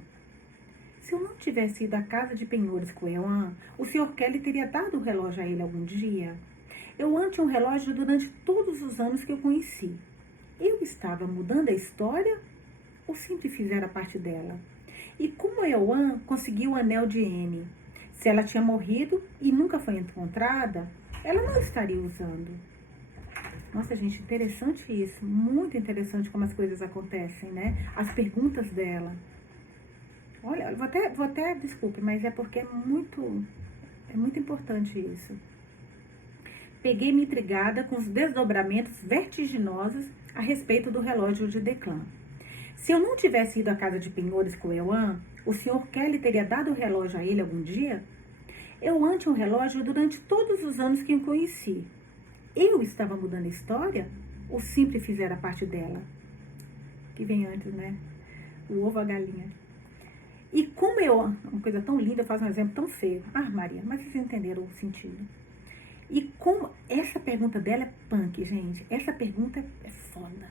Se eu não tivesse ido à casa de penhores com Euan, o Sr. Kelly teria dado o relógio a ele algum dia. Eu ante um relógio durante todos os anos que eu conheci. Eu estava mudando a história ou sempre fizera parte dela? E como Euan conseguiu o anel de N? Se ela tinha morrido e nunca foi encontrada, ela não estaria usando. Nossa, gente, interessante isso. Muito interessante como as coisas acontecem, né? As perguntas dela. Olha, vou até desculpe, mas é porque é muito importante isso. Peguei me intrigada com os desdobramentos vertiginosos a respeito do relógio de Declan. Se eu não tivesse ido à casa de penhores com Euan, o Sr. Kelly teria dado o relógio a ele algum dia? Euan tinha um relógio durante todos os anos que o conheci. Eu estava mudando a história ou sempre fizera parte dela? Que vem antes, né? O ovo, a galinha. E como Euan, uma coisa tão linda, eu faço um exemplo tão feio. Ah, Maria, mas vocês entenderam o sentido. E como essa pergunta dela é punk, gente. Essa pergunta é foda.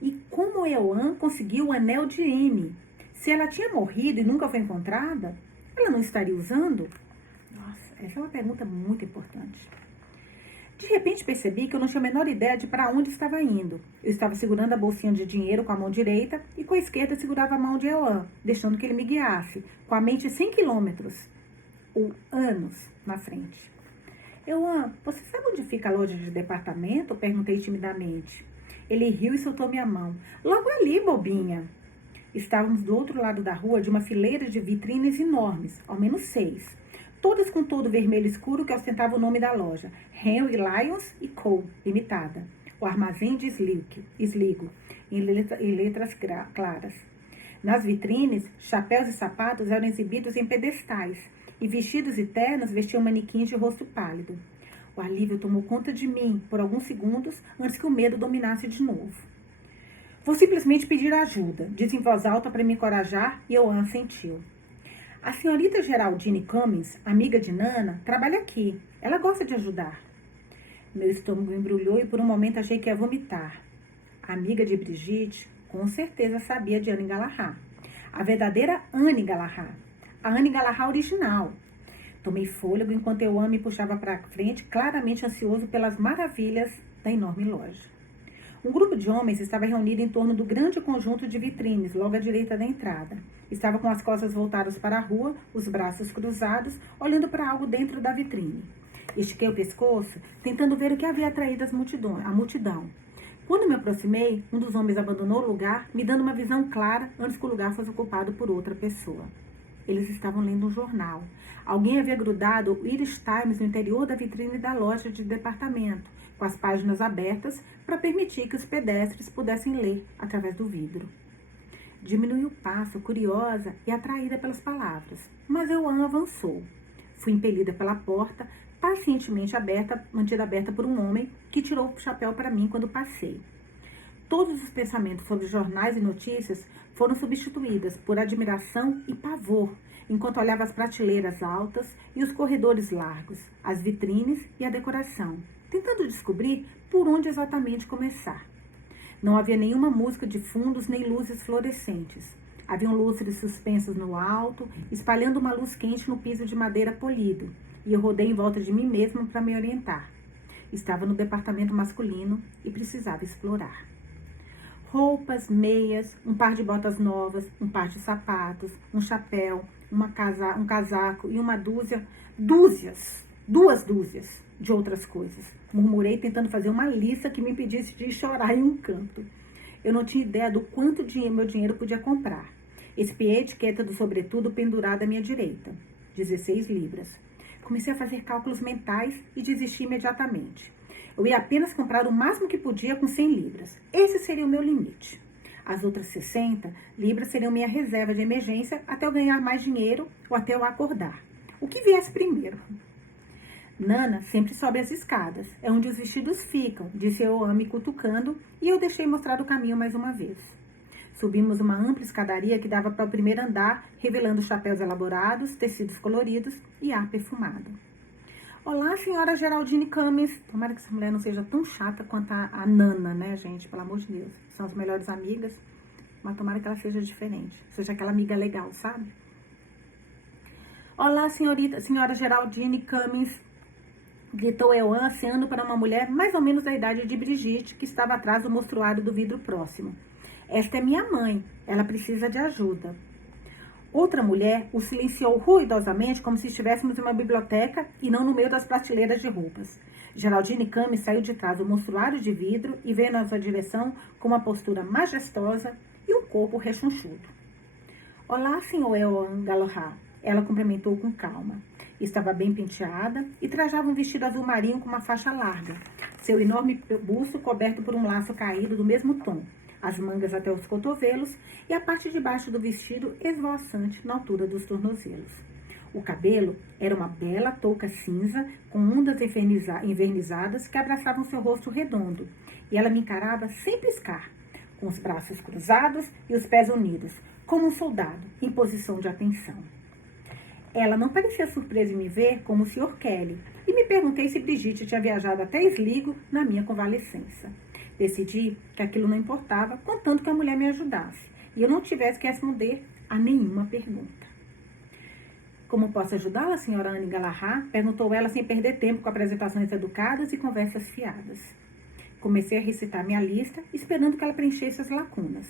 E como Euan conseguiu o anel de N? Se ela tinha morrido e nunca foi encontrada, ela não estaria usando? Nossa, essa é uma pergunta muito importante. De repente percebi que eu não tinha a menor ideia de para onde estava indo. Eu estava segurando a bolsinha de dinheiro com a mão direita e com a esquerda segurava a mão de Euan, deixando que ele me guiasse, com a mente 100 quilômetros ou anos na frente. Euan, você sabe onde fica a loja de departamento? Perguntei timidamente. Ele riu e soltou minha mão. Logo ali, bobinha. Estávamos do outro lado da rua de uma fileira de vitrines enormes, ao menos 6. Todas com todo vermelho escuro que ostentava o nome da loja. Henry Lyons & Co. Limitada. O armazém de Sligo, em letras claras. Nas vitrines, chapéus e sapatos eram exibidos em pedestais, e vestidos e ternos vestiam manequins de rosto pálido. O alívio tomou conta de mim por alguns segundos antes que o medo dominasse de novo. Vou simplesmente pedir ajuda, disse em voz alta para me encorajar e Euan assentiu. A senhorita Geraldine Cummings, amiga de Nana, trabalha aqui. Ela gosta de ajudar. Meu estômago embrulhou e por um momento achei que ia vomitar. A amiga de Brigitte com certeza sabia de Anne Galahad. A verdadeira Anne Galahad. A Anne Galahad original. Tomei fôlego enquanto Euan me puxava para frente, claramente ansioso pelas maravilhas da enorme loja. Um grupo de homens estava reunido em torno do grande conjunto de vitrines, logo à direita da entrada. Estava com as costas voltadas para a rua, os braços cruzados, olhando para algo dentro da vitrine. Estiquei o pescoço, tentando ver o que havia atraído a multidão. Quando me aproximei, um dos homens abandonou o lugar, me dando uma visão clara antes que o lugar fosse ocupado por outra pessoa. Eles estavam lendo um jornal. Alguém havia grudado o Irish Times no interior da vitrine da loja de departamento, com as páginas abertas para permitir que os pedestres pudessem ler através do vidro. Diminui o passo, curiosa e atraída pelas palavras, mas Euan avançou. Fui impelida pela porta, pacientemente mantida aberta por um homem que tirou o chapéu para mim quando passei. Todos os pensamentos sobre jornais e notícias foram substituídos por admiração e pavor, enquanto olhava as prateleiras altas e os corredores largos, as vitrines e a decoração, tentando descobrir por onde exatamente começar. Não havia nenhuma música de fundos nem luzes fluorescentes. Haviam lustres suspensos no alto, espalhando uma luz quente no piso de madeira polido, e eu rodei em volta de mim mesma para me orientar. Estava no departamento masculino e precisava explorar. Roupas, meias, um par de botas novas, um par de sapatos, um chapéu, um casaco e duas dúzias de outras coisas. Murmurei tentando fazer uma lista que me impedisse de chorar em um canto. Eu não tinha ideia do quanto meu dinheiro podia comprar. Espiei a etiqueta do sobretudo pendurado à minha direita. 16 libras. Comecei a fazer cálculos mentais e desisti imediatamente. Eu ia apenas comprar o máximo que podia com 100 libras. Esse seria o meu limite. As outras 60 libras seriam minha reserva de emergência até eu ganhar mais dinheiro ou até eu acordar. O que viesse primeiro. Nana sempre sobe as escadas. É onde os vestidos ficam, disse Euan me cutucando e eu deixei mostrar o caminho mais uma vez. Subimos uma ampla escadaria que dava para o primeiro andar, revelando chapéus elaborados, tecidos coloridos e ar perfumado. Olá, senhora Geraldine Cummings. Tomara que essa mulher não seja tão chata quanto a Nana, né, gente? Pelo amor de Deus. São as melhores amigas, mas tomara que ela seja diferente. Seja aquela amiga legal, sabe? Olá, senhora Geraldine Cummings. gritou Euan, aceando para uma mulher mais ou menos da idade de Brigitte, que estava atrás do mostruário do vidro próximo. Esta é minha mãe, ela precisa de ajuda. Outra mulher o silenciou ruidosamente, como se estivéssemos em uma biblioteca e não no meio das prateleiras de roupas. Geraldine Camis saiu de trás do mostruário de vidro e veio na sua direção com uma postura majestosa e um corpo rechonchudo. Olá, senhor Euan Galahad. Ela cumprimentou com calma. Estava bem penteada e trajava um vestido azul marinho com uma faixa larga. Seu enorme busto coberto por um laço caído do mesmo tom, as mangas até os cotovelos e a parte de baixo do vestido esvoaçante na altura dos tornozelos. O cabelo era uma bela touca cinza com ondas envernizadas que abraçavam seu rosto redondo, e ela me encarava sem piscar, com os braços cruzados e os pés unidos, como um soldado em posição de atenção. Ela não parecia surpresa em me ver como o Sr. Kelly, e me perguntei se Brigitte tinha viajado até Sligo na minha convalescença. Decidi que aquilo não importava, contanto que a mulher me ajudasse, e eu não tivesse que responder a nenhuma pergunta. Como posso ajudá-la, senhora Anne Galahad? Perguntou ela sem perder tempo com apresentações educadas e conversas fiadas. Comecei a recitar minha lista, esperando que ela preenchesse as lacunas.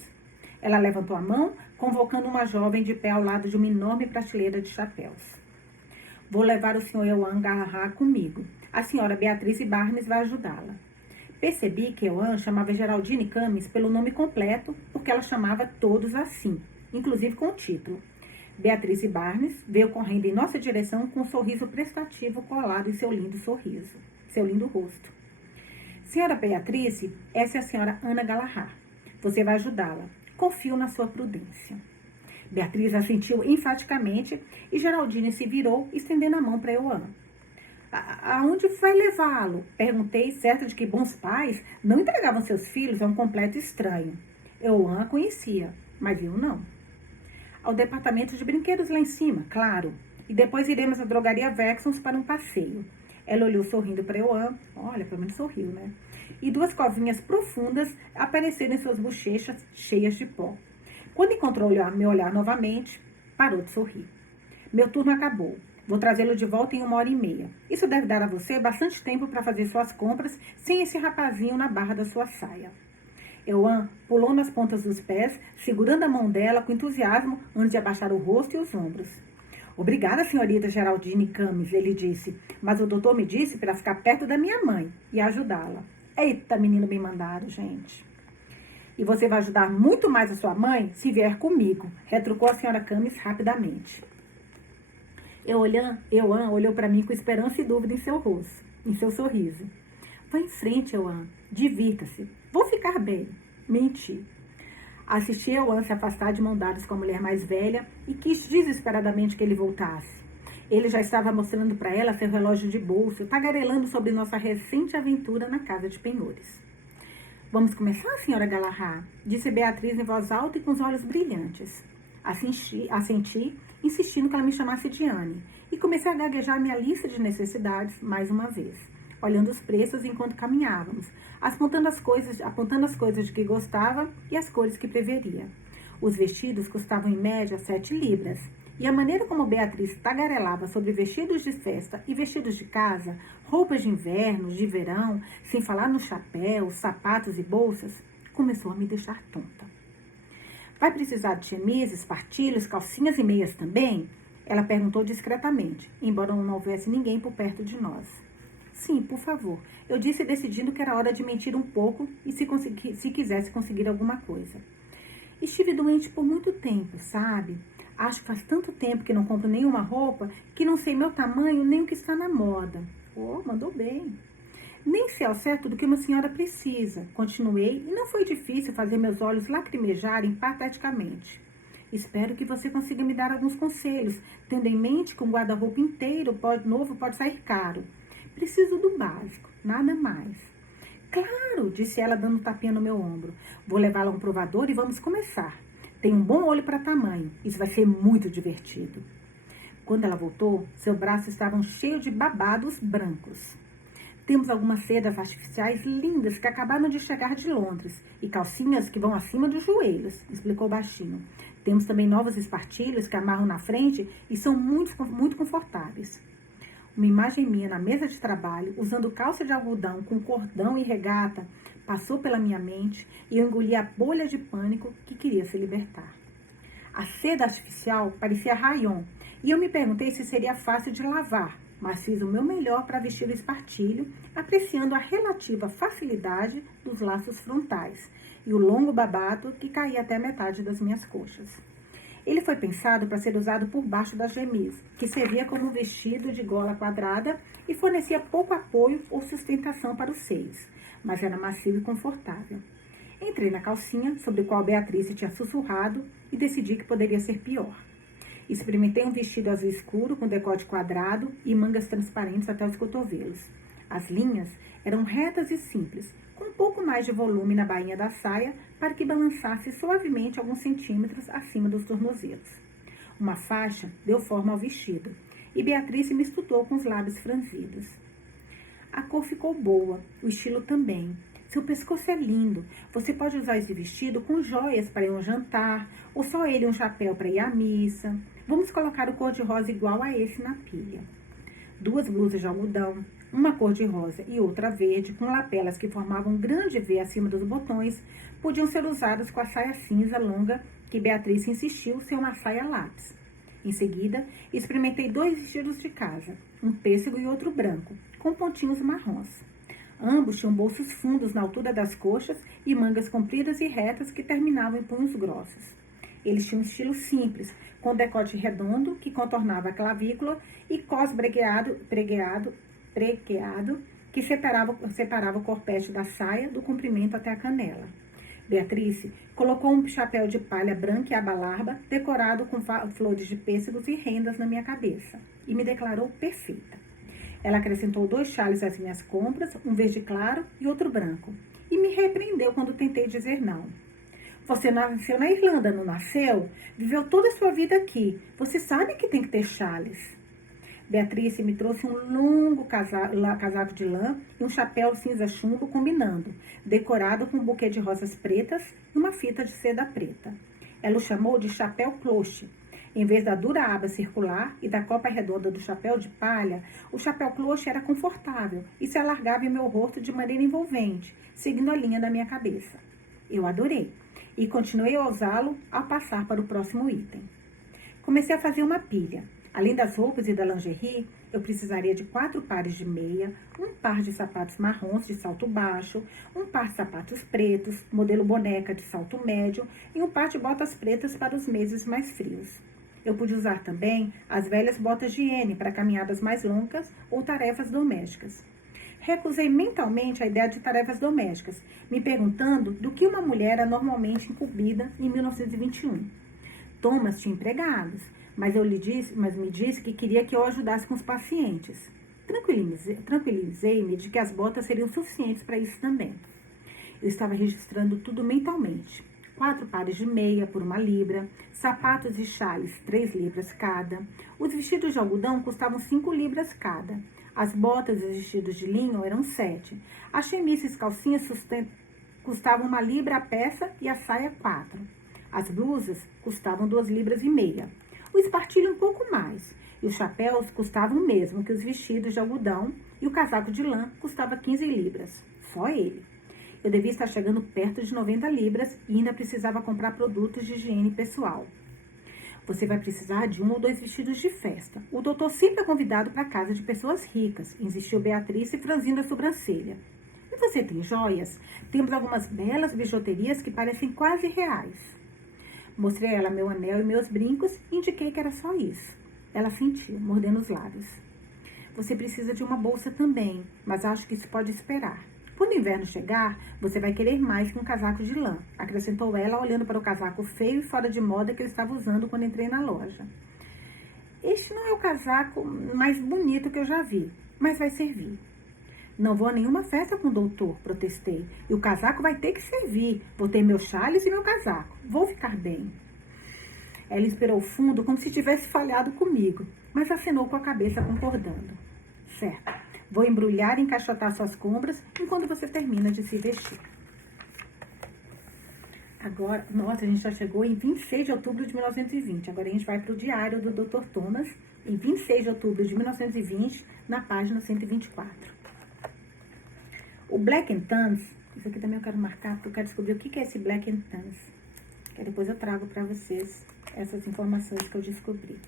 Ela levantou a mão, convocando uma jovem de pé ao lado de uma enorme prateleira de chapéus. Vou levar o senhor Euan Galahad comigo. A senhora Beatriz Barnes vai ajudá-la. Percebi que Euan chamava Geraldine Camis pelo nome completo, porque ela chamava todos assim, inclusive com o título. Beatriz Barnes veio correndo em nossa direção com um sorriso prestativo colado em seu lindo rosto. Senhora Beatriz, essa é a senhora Ana Galahad. Você vai ajudá-la. Confio na sua prudência. Beatriz assentiu enfaticamente e Geraldine se virou, estendendo a mão para Euan. Aonde vai levá-lo? Perguntei, certa de que bons pais não entregavam seus filhos a um completo estranho. Euan a conhecia, mas eu não. Ao departamento de brinquedos lá em cima, claro. E depois iremos à drogaria Vexons para um passeio. Ela olhou sorrindo para Euan. Olha, pelo menos sorriu, né? E duas covinhas profundas apareceram em suas bochechas cheias de pó. Quando encontrou meu olhar novamente, parou de sorrir. Meu turno acabou. Vou trazê-lo de volta em 1h30. Isso deve dar a você bastante tempo para fazer suas compras sem esse rapazinho na barra da sua saia. Euan pulou nas pontas dos pés, segurando a mão dela com entusiasmo antes de abaixar o rosto e os ombros. Obrigada, senhorita Geraldine Camis, ele disse, mas o doutor me disse para ficar perto da minha mãe e ajudá-la. Eita, menino bem mandado, gente. E você vai ajudar muito mais a sua mãe se vier comigo, retrucou a senhora Camis rapidamente. Euan olhou para mim com esperança e dúvida em seu rosto, em seu sorriso. Vá em frente, Euan. Divirta-se. Vou ficar bem. Menti. Assisti Euan se afastar de mão dadas com a mulher mais velha e quis desesperadamente que ele voltasse. Ele já estava mostrando para ela seu relógio de bolso, tagarelando sobre nossa recente aventura na casa de penhores. Vamos começar, senhora Galahad? Disse Beatriz em voz alta e com os olhos brilhantes. Assenti, insistindo que ela me chamasse de Anne, e comecei a gaguejar minha lista de necessidades mais uma vez, olhando os preços enquanto caminhávamos, apontando as coisas de que gostava e as cores que preferia. Os vestidos custavam em média 7 libras, e a maneira como Beatriz tagarelava sobre vestidos de festa e vestidos de casa, roupas de inverno, de verão, sem falar nos chapéus, sapatos e bolsas, começou a me deixar tonta. Vai precisar de chemises, partilhos, calcinhas e meias também? Ela perguntou discretamente, embora não houvesse ninguém por perto de nós. Sim, por favor. Eu disse decidindo que era hora de mentir um pouco e se quisesse conseguir alguma coisa. Estive doente por muito tempo, sabe? Acho que faz tanto tempo que não compro nenhuma roupa que não sei meu tamanho nem o que está na moda. Oh, mandou bem. Nem sei ao certo do que uma senhora precisa. Continuei e não foi difícil fazer meus olhos lacrimejarem pateticamente. Espero que você consiga me dar alguns conselhos, tendo em mente que um guarda-roupa inteiro novo pode sair caro. Preciso do básico, nada mais. Claro, disse ela dando um tapinha no meu ombro. Vou levá-la a um provador e vamos começar. Tem um bom olho para tamanho. Isso vai ser muito divertido. Quando ela voltou, seus braços estavam cheios de babados brancos. Temos algumas sedas artificiais lindas que acabaram de chegar de Londres e calcinhas que vão acima dos joelhos, explicou baixinho. Temos também novos espartilhos que amarram na frente e são muito confortáveis. Uma imagem minha na mesa de trabalho, usando calça de algodão com cordão e regata, passou pela minha mente e eu engoli a bolha de pânico que queria se libertar. A seda artificial parecia rayon e eu me perguntei se seria fácil de lavar, mas fiz o meu melhor para vestir o espartilho, apreciando a relativa facilidade dos laços frontais e o longo babado que caía até a metade das minhas coxas. Ele foi pensado para ser usado por baixo das gemis, que servia como um vestido de gola quadrada e fornecia pouco apoio ou sustentação para os seios, mas era macio e confortável. Entrei na calcinha, sobre a qual Beatriz tinha sussurrado, e decidi que poderia ser pior. Experimentei um vestido azul escuro com decote quadrado e mangas transparentes até os cotovelos. As linhas eram retas e simples, com um pouco mais de volume na bainha da saia para que balançasse suavemente alguns centímetros acima dos tornozelos. Uma faixa deu forma ao vestido e Beatriz me estudou com os lábios franzidos. A cor ficou boa, o estilo também. Seu pescoço é lindo. Você pode usar esse vestido com joias para ir a um jantar, ou só ele e um chapéu para ir à missa. Vamos colocar o cor-de-rosa igual a esse na pilha. 2 blusas de algodão, uma cor-de-rosa e outra verde, com lapelas que formavam um grande V acima dos botões, podiam ser usadas com a saia cinza longa que Beatriz insistiu ser uma saia lápis. Em seguida, experimentei 2 vestidos de casa, um pêssego e outro branco, com pontinhos marrons. Ambos tinham bolsos fundos na altura das coxas e mangas compridas e retas que terminavam em punhos grossos. Eles tinham um estilo simples, com decote redondo que contornava a clavícula e cós pregueado que separava o corpete da saia do comprimento até a canela. Beatriz colocou um chapéu de palha branca e aba-larga, decorado com flores de pêssegos e rendas na minha cabeça, e me declarou perfeita. Ela acrescentou 2 chales às minhas compras, um verde claro e outro branco, e me repreendeu quando tentei dizer não. Você nasceu na Irlanda, não nasceu? Viveu toda a sua vida aqui. Você sabe que tem que ter chales. Beatriz me trouxe um longo casaco de lã e um chapéu cinza chumbo combinando, decorado com um buquê de rosas pretas e uma fita de seda preta. Ela o chamou de chapéu cloche. Em vez da dura aba circular e da copa redonda do chapéu de palha, o chapéu cloche era confortável e se alargava em meu rosto de maneira envolvente, seguindo a linha da minha cabeça. Eu adorei e continuei a usá-lo ao passar para o próximo item. Comecei a fazer uma pilha. Além das roupas e da lingerie, eu precisaria de 4 pares de meia, um par de sapatos marrons de salto baixo, um par de sapatos pretos, modelo boneca de salto médio e um par de botas pretas para os meses mais frios. Eu pude usar também as velhas botas de higiene para caminhadas mais longas ou tarefas domésticas. Recusei mentalmente a ideia de tarefas domésticas, me perguntando do que uma mulher era normalmente incumbida em 1921. Thomas tinha empregados, mas me disse que queria que eu ajudasse com os pacientes. Tranquilizei-me de que as botas seriam suficientes para isso também. Eu estava registrando tudo mentalmente. 4 pares de meia por 1 libra, sapatos e chales 3 libras cada. Os vestidos de algodão custavam 5 libras cada. As botas e os vestidos de linho eram 7. As chemises e calcinhas custavam 1 libra a peça e a saia 4. As blusas custavam 2 libras e meia. O espartilho um pouco mais. E os chapéus custavam o mesmo que os vestidos de algodão e o casaco de lã custava 15 libras. Só ele. Eu devia estar chegando perto de 90 libras e ainda precisava comprar produtos de higiene pessoal. Você vai precisar de 1 ou 2 vestidos de festa. O doutor sempre é convidado para a casa de pessoas ricas, insistiu Beatriz, franzindo a sobrancelha. E você tem joias? Temos algumas belas bijuterias que parecem quase reais. Mostrei a ela meu anel e meus brincos e indiquei que era só isso. Ela sentiu, mordendo os lábios. Você precisa de uma bolsa também, mas acho que isso pode esperar. Quando o inverno chegar, você vai querer mais que um casaco de lã, acrescentou ela, olhando para o casaco feio e fora de moda que eu estava usando quando entrei na loja. Este não é o casaco mais bonito que eu já vi, mas vai servir. Não vou a nenhuma festa com o doutor, protestei. E o casaco vai ter que servir. Vou ter meus chales e meu casaco. Vou ficar bem. Ela esperou fundo, como se tivesse falhado comigo, mas acenou com a cabeça, concordando. Certo. Vou embrulhar e encaixotar suas compras enquanto você termina de se vestir. Agora, nossa, a gente já chegou em 26 de outubro de 1920. Agora a gente vai para o diário do Dr. Thomas, em 26 de outubro de 1920, na página 124. O Black and Tans, isso aqui também eu quero marcar, porque eu quero descobrir o que é esse Black and Tans. Que depois eu trago para vocês essas informações que eu descobri.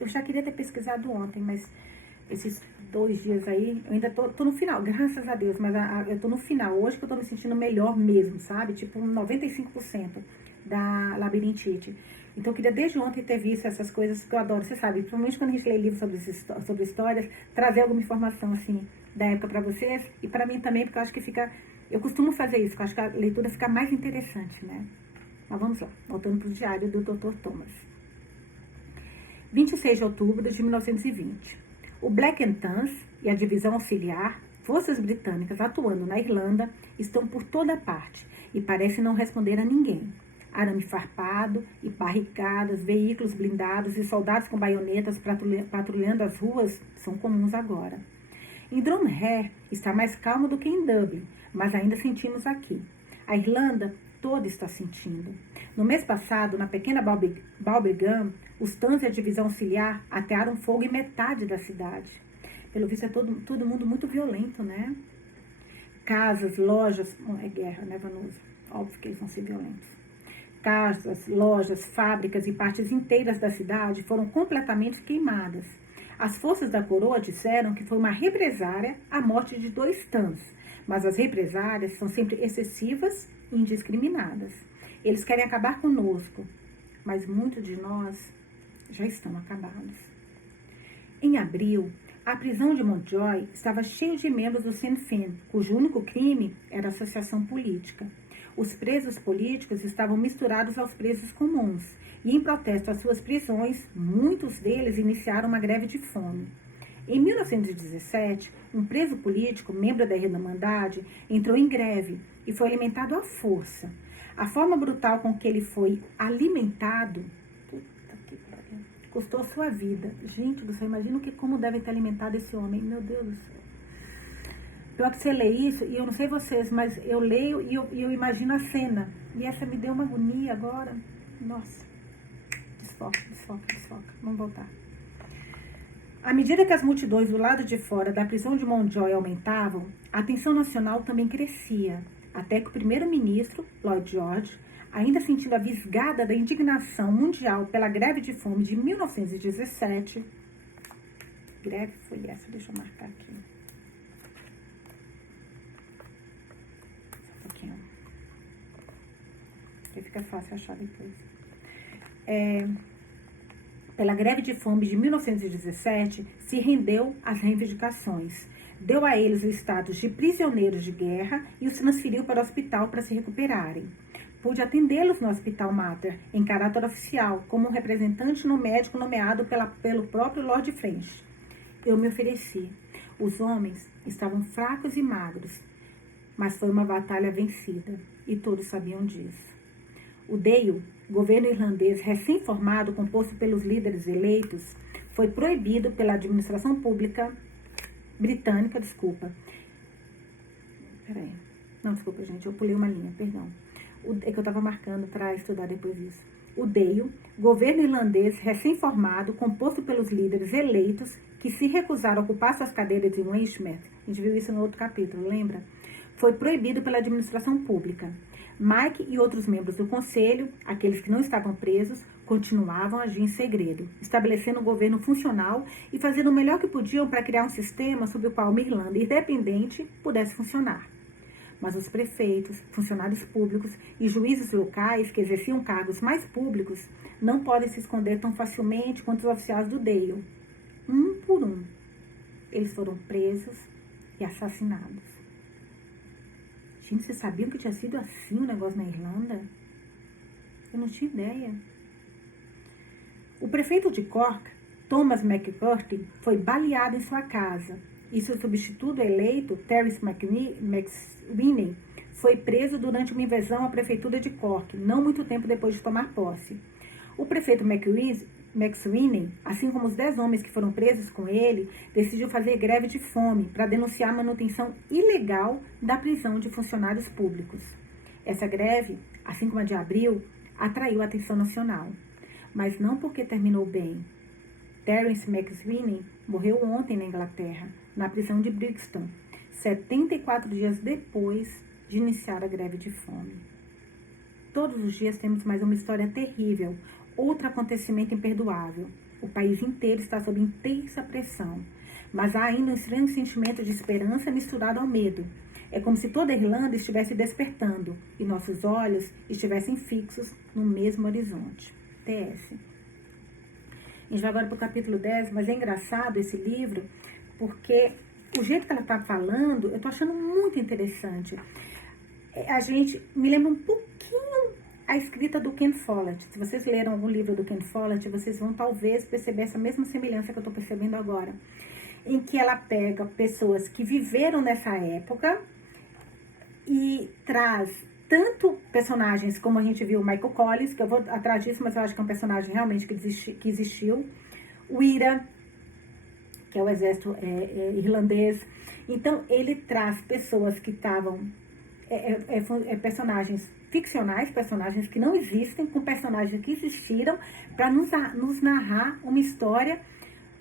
Eu já queria ter pesquisado ontem, mas esses 2 dias aí, eu ainda tô no final, graças a Deus, mas eu tô no final. Hoje que eu tô me sentindo melhor mesmo, sabe? Tipo, 95% da labirintite. Então, eu queria desde ontem ter visto essas coisas que eu adoro, você sabe, principalmente quando a gente lê livros sobre histórias, trazer alguma informação, assim, da época para vocês e para mim também, porque eu acho que fica... Eu costumo fazer isso, porque eu acho que a leitura fica mais interessante, né? Mas vamos lá, voltando para o diário do Dr. Thomas. 26 de outubro de 1920. O Black and Tans e a divisão auxiliar, forças britânicas atuando na Irlanda, estão por toda parte e parecem não responder a ninguém. Arame farpado e barricadas, veículos blindados e soldados com baionetas patrulhando as ruas são comuns agora. Em Dromhere está mais calmo do que em Dublin, mas ainda sentimos aqui. A Irlanda toda está sentindo. No mês passado, na pequena Balbriggan, os Tans e a divisão auxiliar atearam fogo em metade da cidade. Pelo visto é todo mundo muito violento, né? Casas, lojas... é guerra, né, Vanusa? Óbvio que eles vão ser violentos. Casas, lojas, fábricas e partes inteiras da cidade foram completamente queimadas. As forças da coroa disseram que foi uma represária à morte de 2 Tans, mas as represárias são sempre excessivas e indiscriminadas. Eles querem acabar conosco, mas muitos de nós já estão acabados. Em abril, a prisão de Mountjoy estava cheia de membros do Sinn Féin, cujo único crime era associação política. Os presos políticos estavam misturados aos presos comuns, e em protesto às suas prisões, muitos deles iniciaram uma greve de fome. Em 1917, um preso político, membro da Irmandade, entrou em greve e foi alimentado à força. A forma brutal com que ele foi alimentado, custou sua vida. Gente do céu, imagina como deve ter alimentado esse homem. Meu Deus do céu. Pior que você lê isso, e eu não sei vocês, mas eu leio e eu imagino a cena. E essa me deu uma agonia agora. Nossa. Desfoca. Vamos voltar. À medida que as multidões do lado de fora da prisão de Mountjoy aumentavam, a tensão nacional também crescia, até que o primeiro-ministro, Lloyd George, ainda sentindo a visgada da indignação mundial pela greve de fome de 1917, greve foi essa, deixa eu marcar aqui. Só um pouquinho. Porque fica fácil achar depois. Pela greve de fome de 1917, se rendeu às reivindicações. Deu a eles o status de prisioneiros de guerra e os transferiu para o hospital para se recuperarem. Pude atendê-los no Hospital Mater, em caráter oficial, como um representante no médico nomeado pelo próprio Lord French. Eu me ofereci. Os homens estavam fracos e magros, mas foi uma batalha vencida, e todos sabiam disso. O DEIO, governo irlandês recém-formado, composto pelos líderes eleitos, foi proibido pela administração pública britânica, desculpa, gente, eu pulei uma linha, perdão. É que eu estava marcando para estudar depois disso. O DEIO, governo irlandês recém-formado, composto pelos líderes eleitos, que se recusaram a ocupar suas cadeiras em Westminster, a gente viu isso no outro capítulo, lembra? Foi proibido pela administração pública. Mike e outros membros do conselho, aqueles que não estavam presos, continuavam a agir em segredo, estabelecendo um governo funcional e fazendo o melhor que podiam para criar um sistema sob o qual uma Irlanda independente pudesse funcionar. Mas os prefeitos, funcionários públicos e juízes locais que exerciam cargos mais públicos não podem se esconder tão facilmente quanto os oficiais do DEIO. Um por um, eles foram presos e assassinados. Gente, vocês sabiam que tinha sido assim o negócio na Irlanda? Eu não tinha ideia. O prefeito de Cork, Thomas McCurtain, foi baleado em sua casa. E seu substituto eleito, Terence McSweeney, foi preso durante uma invasão à prefeitura de Cork, não muito tempo depois de tomar posse. O prefeito McSweeney, assim como os 10 homens que foram presos com ele, decidiu fazer greve de fome para denunciar a manutenção ilegal da prisão de funcionários públicos. Essa greve, assim como a de abril, atraiu a atenção nacional. Mas não porque terminou bem. Terence McSweeney morreu ontem na Inglaterra, na prisão de Brixton, 74 dias depois de iniciar a greve de fome. Todos os dias temos mais uma história terrível, outro acontecimento imperdoável. O país inteiro está sob intensa pressão, mas há ainda um estranho sentimento de esperança misturado ao medo. É como se toda a Irlanda estivesse despertando e nossos olhos estivessem fixos no mesmo horizonte. TS. A gente vai agora para o capítulo 10, mas é engraçado esse livro, porque o jeito que ela está falando, eu estou achando muito interessante. A gente me lembra um pouquinho a escrita do Ken Follett. Se vocês leram algum livro do Ken Follett, vocês vão talvez perceber essa mesma semelhança que eu estou percebendo agora, em que ela pega pessoas que viveram nessa época e traz tanto personagens como a gente viu o Michael Collins, que eu vou atrás disso, mas eu acho que é um personagem realmente que existiu, o IRA, que é o exército irlandês. Então, ele traz pessoas que estavam, personagens ficcionais, personagens que não existem, com personagens que existiram, para nos narrar uma história,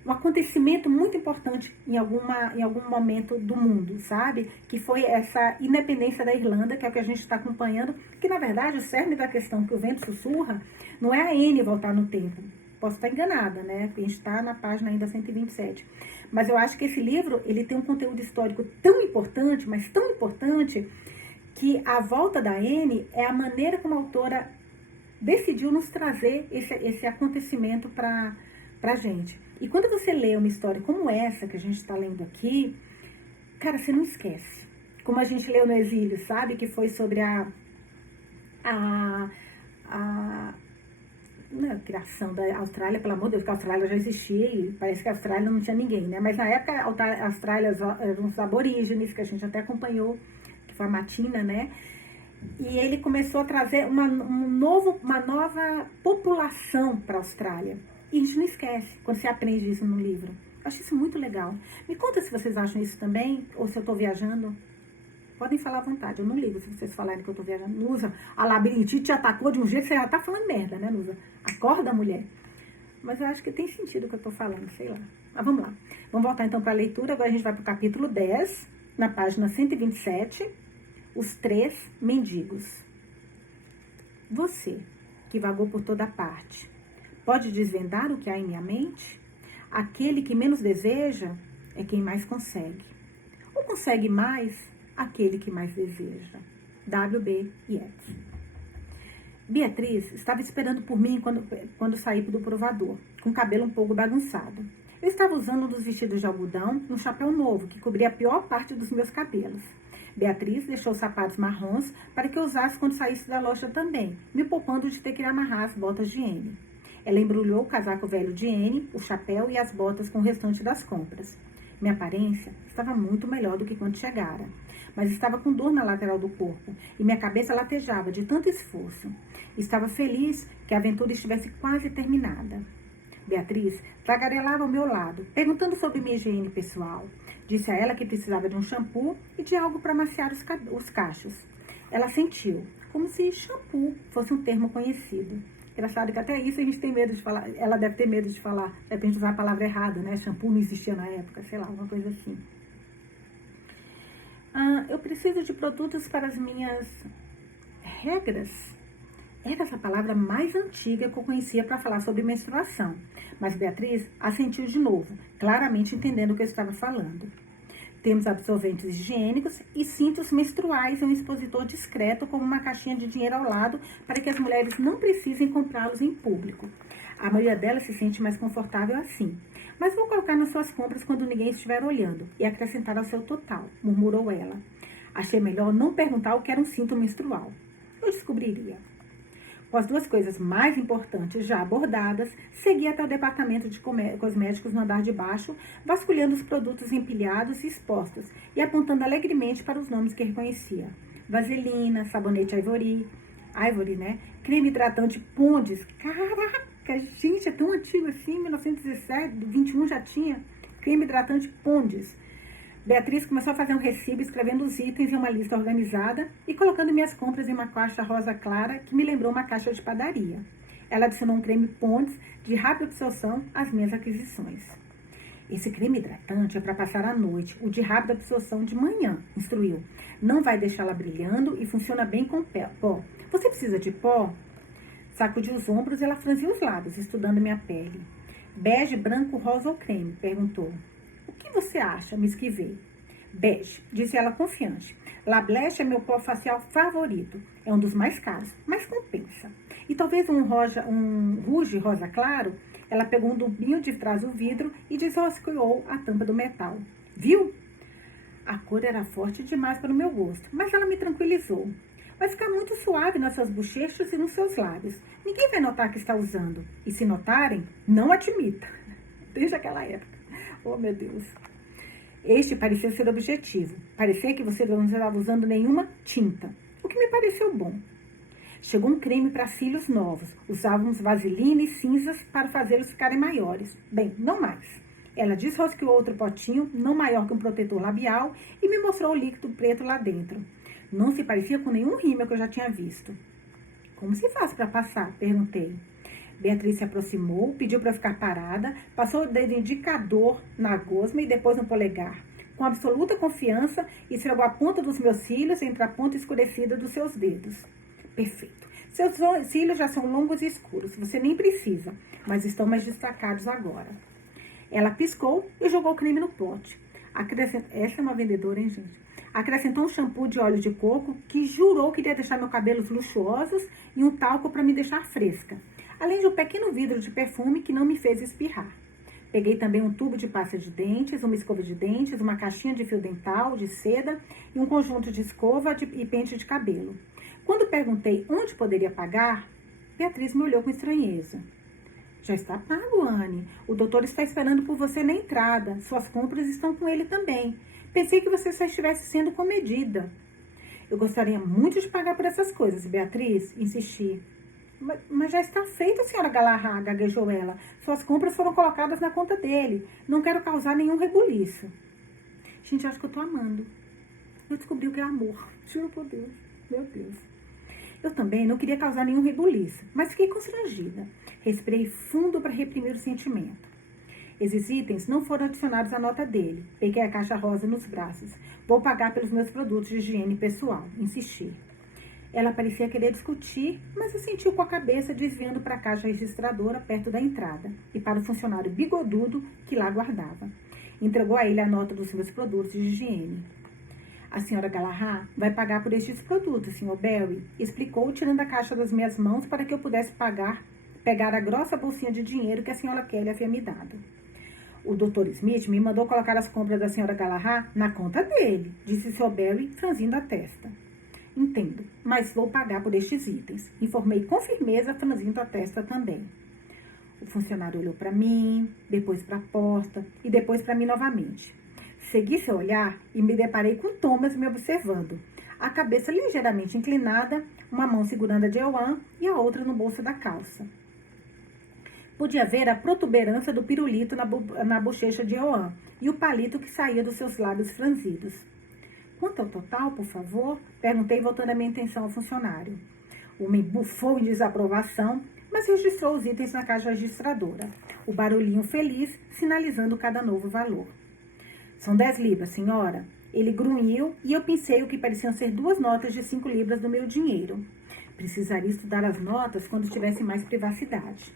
um acontecimento muito importante em algum momento do mundo, sabe? Que foi essa independência da Irlanda, que é o que a gente está acompanhando, que na verdade o cerne da questão que o vento sussurra não é a Anne voltar no tempo. Posso estar enganada, né? Porque a gente está na página ainda 127. Mas eu acho que esse livro, ele tem um conteúdo histórico tão importante, mas tão importante, que a volta da Anne é a maneira como a autora decidiu nos trazer esse acontecimento para a gente. E quando você lê uma história como essa que a gente está lendo aqui, cara, você não esquece. Como a gente leu no Exílio, sabe? Que foi sobre a criação da Austrália, pelo amor de Deus, que a Austrália já existia e parece que a Austrália não tinha ninguém, né? Mas na época a Austrália eram os aborígenes, que a gente até acompanhou, que foi a Matina, né? E ele começou a trazer uma nova população para a Austrália. E a gente não esquece quando você aprende isso no livro. Eu acho isso muito legal. Me conta se vocês acham isso também, ou se eu estou viajando. Podem falar à vontade, eu não ligo se vocês falarem que eu estou viajando. Nusa, a labirintite te atacou de um jeito, você já está falando merda, né, Nusa? Acorda, mulher. Mas eu acho que tem sentido o que eu estou falando, sei lá. Mas vamos lá. Vamos voltar então para a leitura. Agora a gente vai para o capítulo 10, na página 127, os 3 mendigos. Você, que vagou por toda parte, pode desvendar o que há em minha mente? Aquele que menos deseja é quem mais consegue. Ou consegue mais aquele que mais deseja. W.B. Yeats. Beatriz estava esperando por mim quando saí do provador, com o cabelo um pouco bagunçado. Eu estava usando um dos vestidos de algodão e um chapéu novo, que cobria a pior parte dos meus cabelos. Beatriz deixou os sapatos marrons para que eu usasse quando saísse da loja também, me poupando de ter que amarrar as botas de Anne. Ela embrulhou o casaco velho de Anne, o chapéu e as botas com o restante das compras. Minha aparência estava muito melhor do que quando chegara, mas estava com dor na lateral do corpo e minha cabeça latejava de tanto esforço. Estava feliz que a aventura estivesse quase terminada. Beatriz tagarelava ao meu lado, perguntando sobre minha higiene pessoal. Disse a ela que precisava de um shampoo e de algo para amaciar os cachos. Ela sentiu, como se shampoo fosse um termo conhecido. Engraçado que até isso a gente tem medo de falar. Ela deve ter medo de falar, de repente usar a palavra errada, né? Shampoo não existia na época, sei lá, alguma coisa assim. Eu preciso de produtos para as minhas regras. Era essa palavra mais antiga que eu conhecia para falar sobre menstruação. Mas Beatriz assentiu de novo, claramente entendendo o que eu estava falando. Temos absorventes higiênicos e cintos menstruais e um expositor discreto como uma caixinha de dinheiro ao lado para que as mulheres não precisem comprá-los em público. A maioria delas se sente mais confortável assim. Mas vou colocar nas suas compras quando ninguém estiver olhando e acrescentar ao seu total, murmurou ela. Achei melhor não perguntar o que era um cinto menstrual. Eu descobriria. Com as duas coisas mais importantes já abordadas, segui até o departamento de cosméticos no andar de baixo, vasculhando os produtos empilhados e expostos e apontando alegremente para os nomes que reconhecia. Vaselina, sabonete Ivory, né? Creme hidratante Ponds. Caraca, gente, é tão antigo assim, 1917, 21 já tinha. Creme hidratante Ponds. Beatriz começou a fazer um recibo, escrevendo os itens em uma lista organizada e colocando minhas compras em uma caixa rosa clara que me lembrou uma caixa de padaria. ela adicionou um creme Pond's de rápida absorção às minhas aquisições. Esse creme hidratante é para passar a noite, o de rápida absorção de manhã, instruiu. Não vai deixá-la brilhando e funciona bem com pó. Você precisa de pó? Sacudiu os ombros e ela franziu os lábios, estudando minha pele. Bege, branco, rosa ou creme? Perguntou. O que você acha? Me esquivei. Bege, disse ela confiante. Lablesse é meu pó facial favorito. É um dos mais caros, mas compensa. E talvez um rouge rosa claro. Ela pegou um tubinho de trás do vidro e desrosqueou a tampa do metal. Viu? A cor era forte demais para o meu gosto, mas ela me tranquilizou. Vai ficar muito suave nas suas bochechas e nos seus lábios. Ninguém vai notar que está usando. E se notarem, não admita. Desde aquela época. Oh, meu Deus. Este parecia ser objetivo. Parecia que você não estava usando nenhuma tinta. O que me pareceu bom. Chegou um creme para cílios novos. Usávamos vaselina e cinzas para fazê-los ficarem maiores. Bem, não mais. Ela desrosqueou outro potinho, não maior que um protetor labial, e me mostrou o líquido preto lá dentro. Não se parecia com nenhum rímel que eu já tinha visto. Como se faz para passar? Perguntei. Beatriz se aproximou, pediu para ficar parada, passou o dedo indicador na gosma e depois no polegar. Com absoluta confiança, esfregou a ponta dos meus cílios entre a ponta escurecida dos seus dedos. Perfeito. Seus cílios já são longos e escuros. Você nem precisa, mas estão mais destacados agora. Ela piscou e jogou o creme no pote. Essa é uma vendedora, hein, gente? Acrescentou um shampoo de óleo de coco que jurou que iria deixar meus cabelos luxuosos e um talco para me deixar fresca. Além de um pequeno vidro de perfume que não me fez espirrar. Peguei também um tubo de pasta de dentes, uma escova de dentes, uma caixinha de fio dental, de seda e um conjunto de escova e pente de cabelo. Quando perguntei onde poderia pagar, Beatriz me olhou com estranheza. Já está pago, Anne. O doutor está esperando por você na entrada. Suas compras estão com ele também. Pensei que você só estivesse sendo comedida. Eu gostaria muito de pagar por essas coisas, Beatriz, insisti. Mas já está feito, senhora Galahad, gaguejou ela. Suas compras foram colocadas na conta dele. Não quero causar nenhum rebuliço. Gente, acho que eu tô amando. Eu descobri o que é amor. Juro por Deus. Meu Deus. Eu também não queria causar nenhum rebuliço, mas fiquei constrangida. Respirei fundo para reprimir o sentimento. Esses itens não foram adicionados à nota dele. Peguei a caixa rosa nos braços. Vou pagar pelos meus produtos de higiene pessoal. Insisti. Ela parecia querer discutir, mas assentiu com a cabeça, desviando para a caixa registradora perto da entrada e para o funcionário bigodudo que lá guardava. Entregou a ele a nota dos meus produtos de higiene. A senhora Galahad vai pagar por estes produtos, Sr. Barry, explicou, tirando a caixa das minhas mãos para que eu pudesse pegar a grossa bolsinha de dinheiro que a senhora Kelly havia me dado. O Dr. Smith me mandou colocar as compras da senhora Galahad na conta dele, disse Sr. Barry, franzindo a testa. Entendo, mas vou pagar por estes itens, informei com firmeza, franzindo a testa também. O funcionário olhou para mim, depois para a porta e depois para mim novamente. Segui seu olhar e me deparei com Thomas me observando, a cabeça ligeiramente inclinada, uma mão segurando a de Joanne e a outra no bolso da calça. Podia ver a protuberância do pirulito na bochecha de Joanne e o palito que saía dos seus lábios franzidos. Quanto ao total, por favor? Perguntei, voltando a minha atenção ao funcionário. O homem bufou em desaprovação, mas registrou os itens na caixa registradora. O barulhinho feliz, sinalizando cada novo valor. São 10 libras, senhora. Ele grunhiu e eu pensei o que pareciam ser 2 notas de 5 libras do meu dinheiro. Precisaria estudar as notas quando tivesse mais privacidade.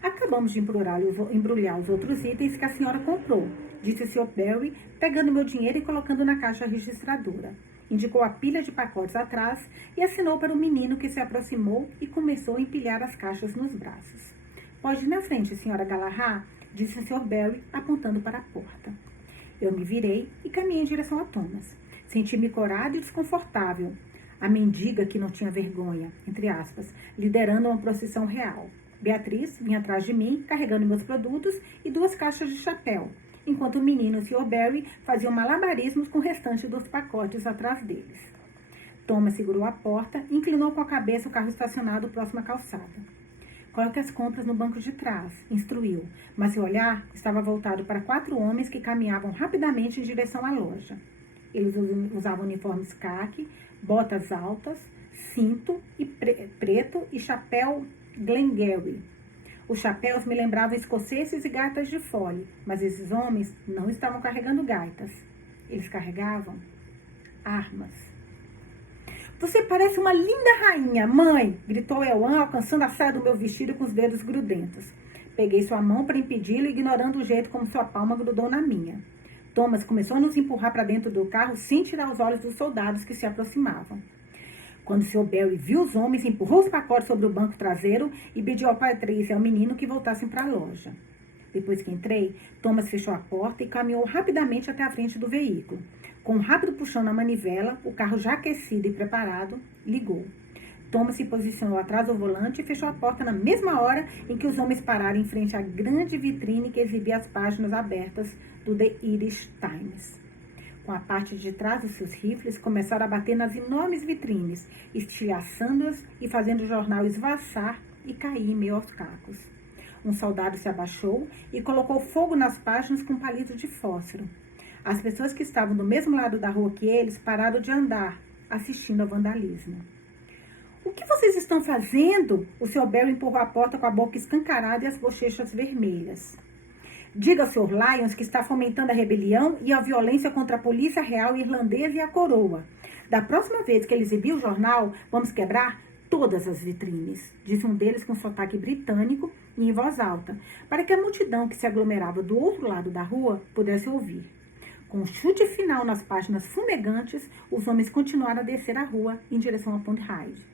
Acabamos de embrulhar os outros itens que a senhora comprou, disse o Sr. Barry, pegando meu dinheiro e colocando na caixa registradora. Indicou a pilha de pacotes atrás e assinou para o menino que se aproximou e começou a empilhar as caixas nos braços. Pode ir na frente, senhora Galahad, disse o Sr. Barry, apontando para a porta. Eu me virei e caminhei em direção a Thomas. Senti-me corada e desconfortável. A mendiga que não tinha vergonha, entre aspas, liderando uma procissão real. Beatriz vinha atrás de mim, carregando meus produtos e 2 caixas de chapéu, enquanto o menino e o Sr. Barry faziam malabarismos com o restante dos pacotes atrás deles. Thomas segurou a porta e inclinou com a cabeça o carro estacionado próximo à calçada. Coloque as compras no banco de trás, instruiu, mas seu olhar estava voltado para 4 homens que caminhavam rapidamente em direção à loja. Eles usavam uniformes caque, botas altas, cinto preto e chapéu Glengarry. Os chapéus me lembravam escoceses e gaitas de fole, mas esses homens não estavam carregando gaitas. Eles carregavam armas. Você parece uma linda rainha, mãe! Gritou Euan, alcançando a saia do meu vestido com os dedos grudentos. Peguei sua mão para impedi-lo, ignorando o jeito como sua palma grudou na minha. Thomas começou a nos empurrar para dentro do carro sem tirar os olhos dos soldados que se aproximavam. Quando Sr. Barry viu os homens, empurrou os pacotes sobre o banco traseiro e pediu ao Patrícia e ao menino que voltassem para a loja. Depois que entrei, Thomas fechou a porta e caminhou rapidamente até a frente do veículo. Com um rápido puxão na manivela, o carro já aquecido e preparado, ligou. Thomas se posicionou atrás do volante e fechou a porta na mesma hora em que os homens pararam em frente à grande vitrine que exibia as páginas abertas do The Irish Times. Com a parte de trás dos seus rifles, começaram a bater nas enormes vitrines, estilhaçando-as e fazendo o jornal esvaçar e cair em meio aos cacos. Um soldado se abaixou e colocou fogo nas páginas com palito de fósforo. As pessoas que estavam do mesmo lado da rua que eles pararam de andar, assistindo ao vandalismo. O que vocês estão fazendo? O Sr. Barry empurrou a porta com a boca escancarada e as bochechas vermelhas. Diga ao Sr. Lyons que está fomentando a rebelião e a violência contra a polícia real irlandesa e a coroa. Da próxima vez que ele exibir o jornal, vamos quebrar todas as vitrines, disse um deles com sotaque britânico e em voz alta, para que a multidão que se aglomerava do outro lado da rua pudesse ouvir. Com um chute final nas páginas fumegantes, os homens continuaram a descer a rua em direção a Pond Hyde.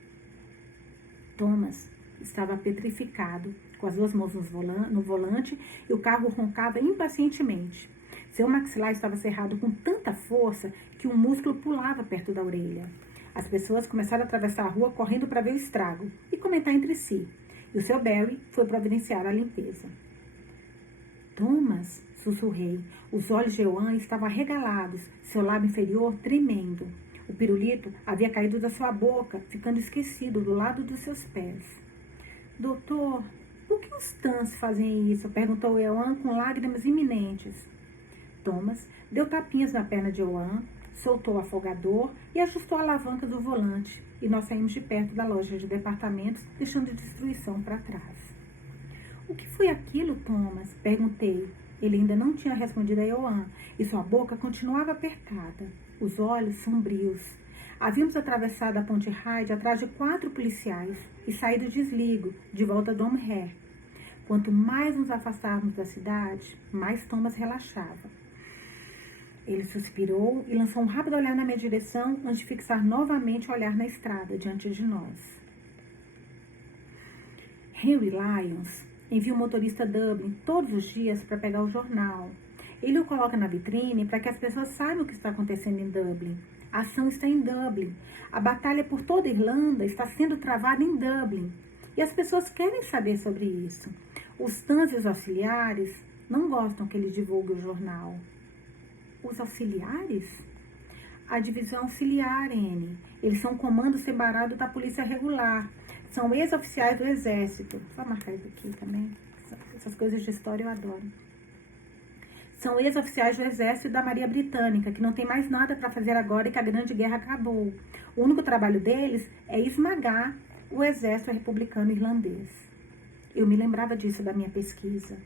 Thomas estava petrificado, com as duas mãos no volante, e o carro roncava impacientemente. Seu maxilar estava cerrado com tanta força que um músculo pulava perto da orelha. As pessoas começaram a atravessar a rua correndo para ver o estrago e comentar entre si. E o Sr. Barry foi providenciar a limpeza. Thomas, sussurrei. Os olhos de Euan estavam arregalados, seu lábio inferior tremendo. O pirulito havia caído da sua boca, ficando esquecido do lado dos seus pés. Doutor, por que os Tans fazem isso? Perguntou Euan com lágrimas iminentes. Thomas deu tapinhas na perna de Euan, soltou o afogador e ajustou a alavanca do volante. E nós saímos de perto da loja de departamentos, deixando a destruição para trás. O que foi aquilo, Thomas? Perguntei. Ele ainda não tinha respondido a Euan, e sua boca continuava apertada, os olhos sombrios. Havíamos atravessado a Ponte Hyde atrás de 4 policiais e saído de desligo, de volta a Domher. Quanto mais nos afastávamos da cidade, mais Thomas relaxava. Ele suspirou e lançou um rápido olhar na minha direção antes de fixar novamente o olhar na estrada diante de nós. Henry Lyons envia o motorista Dublin todos os dias para pegar o jornal. Ele o coloca na vitrine para que as pessoas saibam o que está acontecendo em Dublin. A ação está em Dublin. A batalha por toda a Irlanda está sendo travada em Dublin. E as pessoas querem saber sobre isso. Os Tans e os auxiliares não gostam que ele divulgue o jornal. Os auxiliares? A divisão auxiliar, N. Eles são um comando separado da polícia regular. São ex-oficiais do exército. Só marcar isso aqui também. Essas coisas de história eu adoro. São ex-oficiais do exército da Marinha Britânica, que não tem mais nada para fazer agora e que a Grande Guerra acabou. O único trabalho deles é esmagar o exército republicano irlandês. Eu me lembrava disso da minha pesquisa.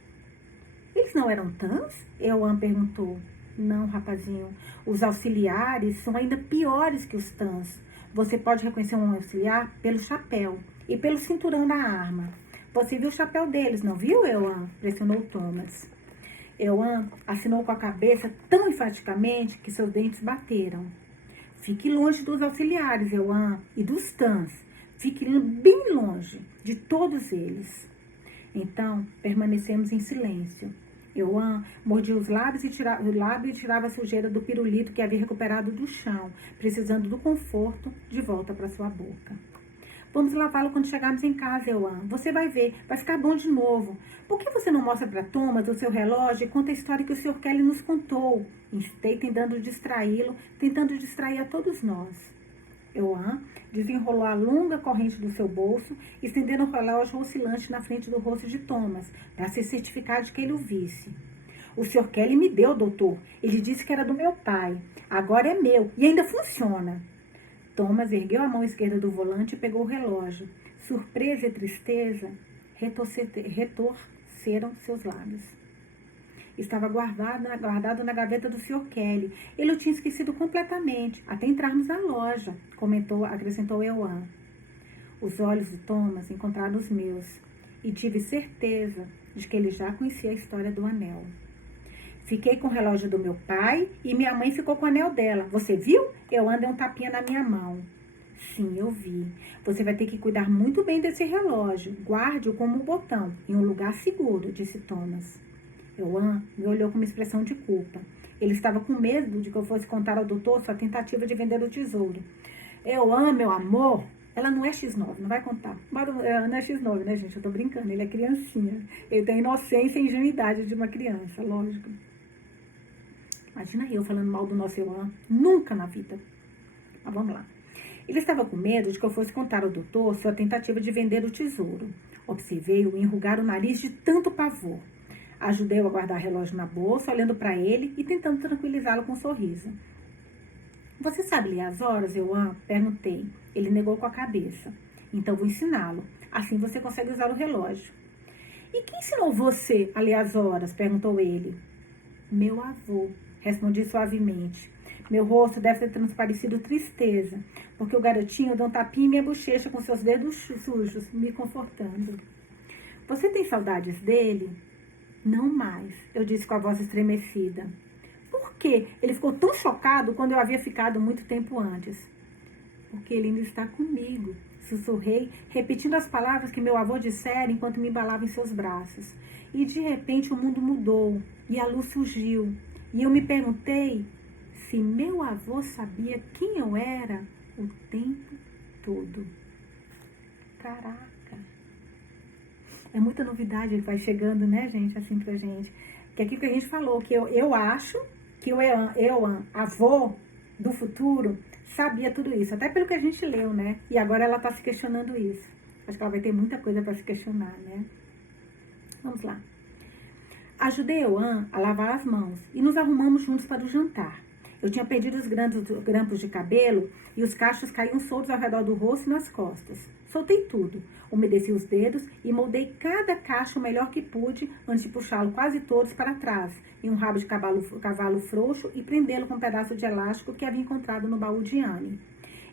Eles não eram Tans? Euan perguntou. Não, rapazinho. Os auxiliares são ainda piores que os Tans. Você pode reconhecer um auxiliar pelo chapéu e pelo cinturão da arma. Você viu o chapéu deles, não viu, Euan? Pressionou Thomas. Euan assinou com a cabeça tão enfaticamente que seus dentes bateram. Fique longe dos auxiliares, Euan, e dos Tans. Fique bem longe de todos eles. Então, permanecemos em silêncio. Euan mordia os lábios e tirava a sujeira do pirulito que havia recuperado do chão, precisando do conforto de volta para sua boca. Vamos lavá-lo quando chegarmos em casa, Euan. Você vai ver, vai ficar bom de novo. Por que você não mostra para Thomas o seu relógio e conta a história que o Sr. Kelly nos contou? Instei, tentando distraí-lo, tentando distrair a todos nós. Euan desenrolou a longa corrente do seu bolso, estendendo o relógio oscilante na frente do rosto de Thomas, para se certificar de que ele o visse. O Sr. Kelly me deu, doutor. Ele disse que era do meu pai. Agora é meu e ainda funciona. Thomas ergueu a mão esquerda do volante e pegou o relógio. Surpresa e tristeza retorceram seus lábios. Estava guardado na gaveta do Sr. Kelly. Ele o tinha esquecido completamente, até entrarmos na loja, acrescentou Euan. Os olhos de Thomas encontraram os meus, e tive certeza de que ele já conhecia a história do anel. Fiquei com o relógio do meu pai e minha mãe ficou com o anel dela. Você viu? Euan deu um tapinha na minha mão. Sim, eu vi. Você vai ter que cuidar muito bem desse relógio. Guarde-o como um botão, em um lugar seguro, disse Thomas. Euan me olhou com uma expressão de culpa. Ele estava com medo de que eu fosse contar ao doutor sua tentativa de vender o tesouro. Euan, meu amor, ela não é X9, não vai contar. Ela não é X9, né, gente? Eu tô brincando, ele é criancinha. Ele tem a inocência e ingenuidade de uma criança, lógico. Imagina eu falando mal do nosso Euan. Nunca na vida. Mas vamos lá. Ele estava com medo de que eu fosse contar ao doutor sua tentativa de vender o tesouro. Observei-o enrugar o nariz de tanto pavor. Ajudei-o a guardar o relógio na bolsa, olhando para ele e tentando tranquilizá-lo com um sorriso. Você sabe ler as horas, Euan? Perguntei. Ele negou com a cabeça. Então vou ensiná-lo. Assim você consegue usar o relógio. E quem ensinou você a ler as horas? Perguntou ele. Meu avô, respondi suavemente. Meu rosto deve ter transparecido tristeza, porque o garotinho deu um tapinha em minha bochecha com seus dedos sujos, me confortando. Você tem saudades dele? Não mais, eu disse com a voz estremecida. Por quê? Ele ficou tão chocado quando eu havia ficado muito tempo antes. Porque ele ainda está comigo, sussurrei, repetindo as palavras que meu avô dissera enquanto me embalava em seus braços. E de repente o mundo mudou e a luz surgiu. E eu me perguntei se meu avô sabia quem eu era o tempo todo. Caraca! É muita novidade que vai chegando, né, gente, assim pra gente. Que é aquilo que a gente falou, que eu acho que o Euan, avô do futuro, sabia tudo isso. Até pelo que a gente leu, né? E agora ela tá se questionando isso. Acho que ela vai ter muita coisa para se questionar, né? Vamos lá. Ajudei Euan a lavar as mãos e nos arrumamos juntos para o jantar. Eu tinha perdido os grampos de cabelo e os cachos caíam soltos ao redor do rosto e nas costas. Soltei tudo, umedeci os dedos e moldei cada cacho o melhor que pude antes de puxá-lo quase todos para trás, em um rabo de cavalo frouxo e prendê-lo com um pedaço de elástico que havia encontrado no baú de Anne.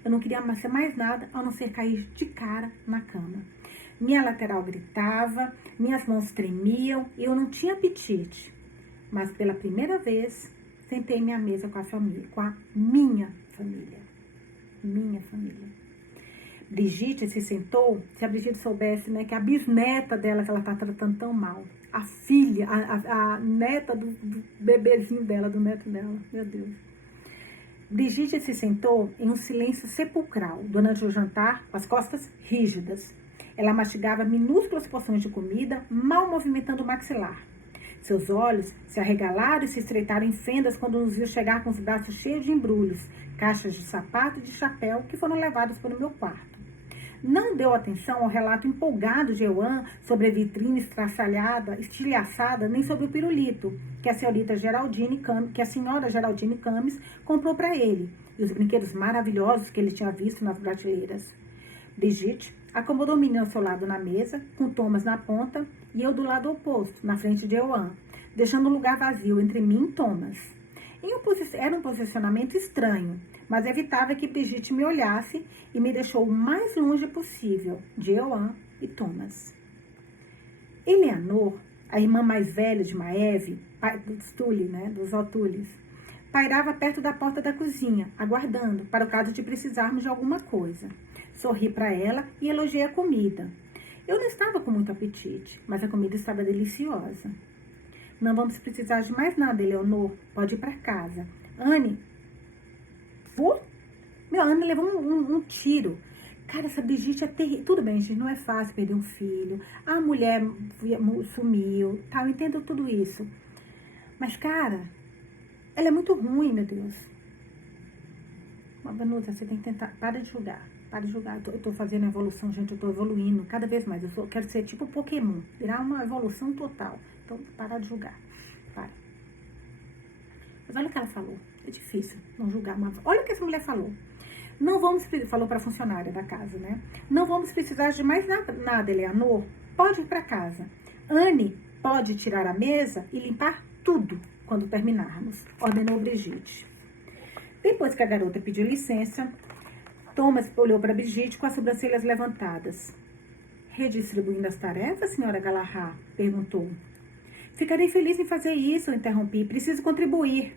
Eu não queria ser mais nada a não ser cair de cara na cama. Minha lateral gritava, minhas mãos tremiam e eu não tinha apetite. Mas pela primeira vez, sentei minha mesa com a família, com a minha família. Minha família. Brigitte se sentou, se a Brigitte soubesse, né, que a bisneta dela, que ela tá tratando tão mal, a filha, a neta do bebezinho dela, do neto dela, meu Deus. Brigitte se sentou em um silêncio sepulcral, durante o jantar, com as costas rígidas. Ela mastigava minúsculas porções de comida, mal movimentando o maxilar. Seus olhos se arregalaram e se estreitaram em fendas quando nos viu chegar com os braços cheios de embrulhos, caixas de sapato e de chapéu que foram levados para o meu quarto. Não deu atenção ao relato empolgado de Euan sobre a vitrine estraçalhada, estilhaçada, nem sobre o pirulito que a senhora Geraldine Camis comprou para ele e os brinquedos maravilhosos que ele tinha visto nas prateleiras. Brigitte acomodou o menino ao seu lado na mesa, com Thomas na ponta e eu do lado oposto, na frente de Euan, deixando um lugar vazio entre mim e Thomas. Era um posicionamento estranho, mas evitava que Brigitte me olhasse e me deixou o mais longe possível de Euan e Thomas. Eleanor, a irmã mais velha de Maeve, dos O'Tullis, pairava perto da porta da cozinha, aguardando, para o caso de precisarmos de alguma coisa. Sorri para ela e elogiei a comida. Eu não estava com muito apetite, mas a comida estava deliciosa. Não vamos precisar de mais nada, Eleanor. Pode ir para casa. Anne, vou? Anne levou um tiro. Cara, essa Brigitte é terrível. Tudo bem, gente, não é fácil perder um filho. A mulher sumiu, tal, eu entendo tudo isso. Mas, cara, ela é muito ruim, meu Deus. Vanusa, você tem que tentar. Para de julgar. Para de julgar. Eu tô fazendo evolução, gente. Eu tô evoluindo cada vez mais. Eu quero ser tipo Pokémon. Virar uma evolução total. Então, para de julgar. Para. Mas olha o que ela falou. É difícil não julgar. Mas olha o que essa mulher falou. Não vamos, falou para a funcionária da casa, né? Não vamos precisar de mais nada, Eleanor. Pode ir para casa. Anne pode tirar a mesa e limpar tudo quando terminarmos, ordenou Brigitte. Depois que a garota pediu licença, Thomas olhou para Brigitte com as sobrancelhas levantadas. Redistribuindo as tarefas, senhora Galahad? Perguntou. Ficarei feliz em fazer isso, interrompi. Preciso contribuir.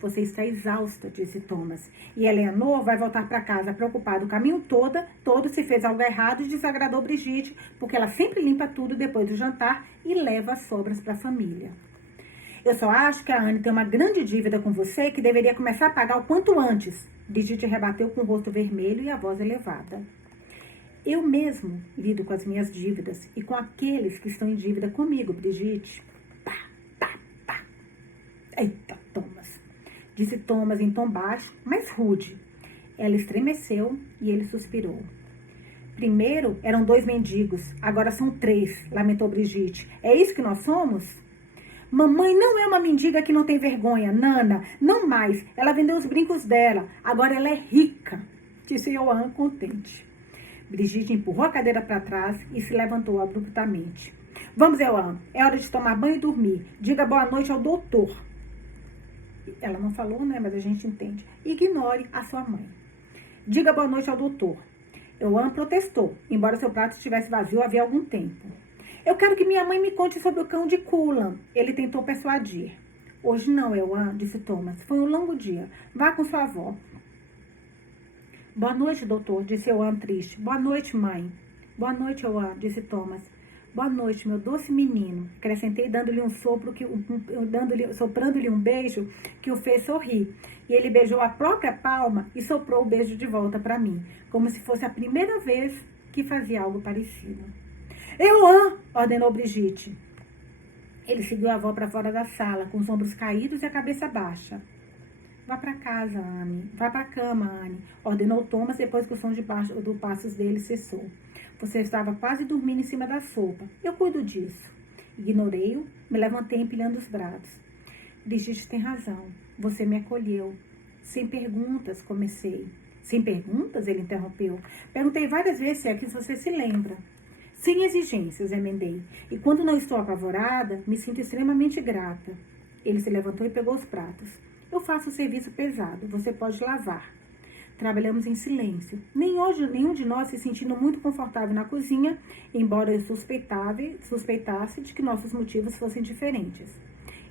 Você está exausta, disse Thomas. E Eleanor vai voltar para casa preocupada o caminho todo se fez algo errado e desagradou Brigitte, porque ela sempre limpa tudo depois do jantar e leva as sobras para a família. Eu só acho que a Anne tem uma grande dívida com você que deveria começar a pagar o quanto antes. Brigitte rebateu com o rosto vermelho e a voz elevada. Eu mesmo lido com as minhas dívidas e com aqueles que estão em dívida comigo, Brigitte. Pá, pá, pá. Eita, Thomas, disse Thomas em tom baixo, mas rude. Ela estremeceu e ele suspirou. Primeiro eram 2 mendigos, agora são 3, lamentou Brigitte. É isso que nós somos? Mamãe não é uma mendiga que não tem vergonha, Nana, não mais. Ela vendeu os brincos dela, agora ela é rica, disse Johan contente. Brigitte empurrou a cadeira para trás e se levantou abruptamente. Vamos, Johan, é hora de tomar banho e dormir. Diga boa noite ao doutor. Ela não falou, né, mas a gente entende. Ignore a sua mãe. Diga boa noite ao doutor. Johan protestou, embora seu prato estivesse vazio havia algum tempo. Eu quero que minha mãe me conte sobre o cão de Cullen. Ele tentou persuadir. Hoje não, Johan, disse Thomas. Foi um longo dia. Vá com sua avó. Boa noite, doutor, disse Johan triste. Boa noite, mãe. Boa noite, Johan, disse Thomas. Boa noite, meu doce menino. Acrescentei dando-lhe um sopro, soprando-lhe um beijo que o fez sorrir. E ele beijou a própria palma e soprou o beijo de volta para mim, como se fosse a primeira vez que fazia algo parecido. Johan, ordenou Brigitte. Ele seguiu a avó para fora da sala, com os ombros caídos e a cabeça baixa. Vá para casa, Anne. Vá para a cama, Anne, ordenou Thomas depois que o som do passos dele cessou. Você estava quase dormindo em cima da sopa. Eu cuido disso. Ignorei-o, me levantei empilhando os braços. Brigitte tem razão. Você me acolheu. Sem perguntas, comecei. Sem perguntas? Ele interrompeu. Perguntei várias vezes se é que você se lembra. Sem exigências, emendei. E quando não estou apavorada, me sinto extremamente grata. Ele se levantou e pegou os pratos. Eu faço o serviço pesado. Você pode lavar. Trabalhamos em silêncio. Nenhum de nós se sentindo muito confortável na cozinha, embora eu suspeitasse de que nossos motivos fossem diferentes.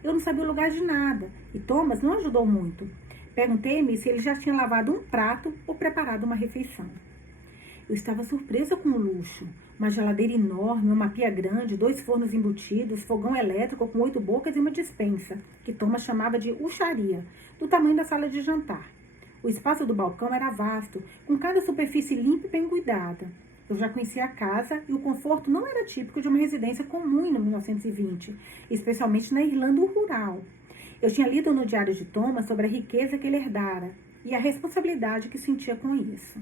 Eu não sabia o lugar de nada, e Thomas não ajudou muito. Perguntei-me se ele já tinha lavado um prato ou preparado uma refeição. Eu estava surpresa com o luxo. Uma geladeira enorme, uma pia grande, 2 fornos embutidos, fogão elétrico com 8 bocas e uma despensa, que Thomas chamava de ucharia, do tamanho da sala de jantar. O espaço do balcão era vasto, com cada superfície limpa e bem cuidada. Eu já conhecia a casa e o conforto não era típico de uma residência comum em 1920, especialmente na Irlanda rural. Eu tinha lido no diário de Thomas sobre a riqueza que ele herdara e a responsabilidade que sentia com isso.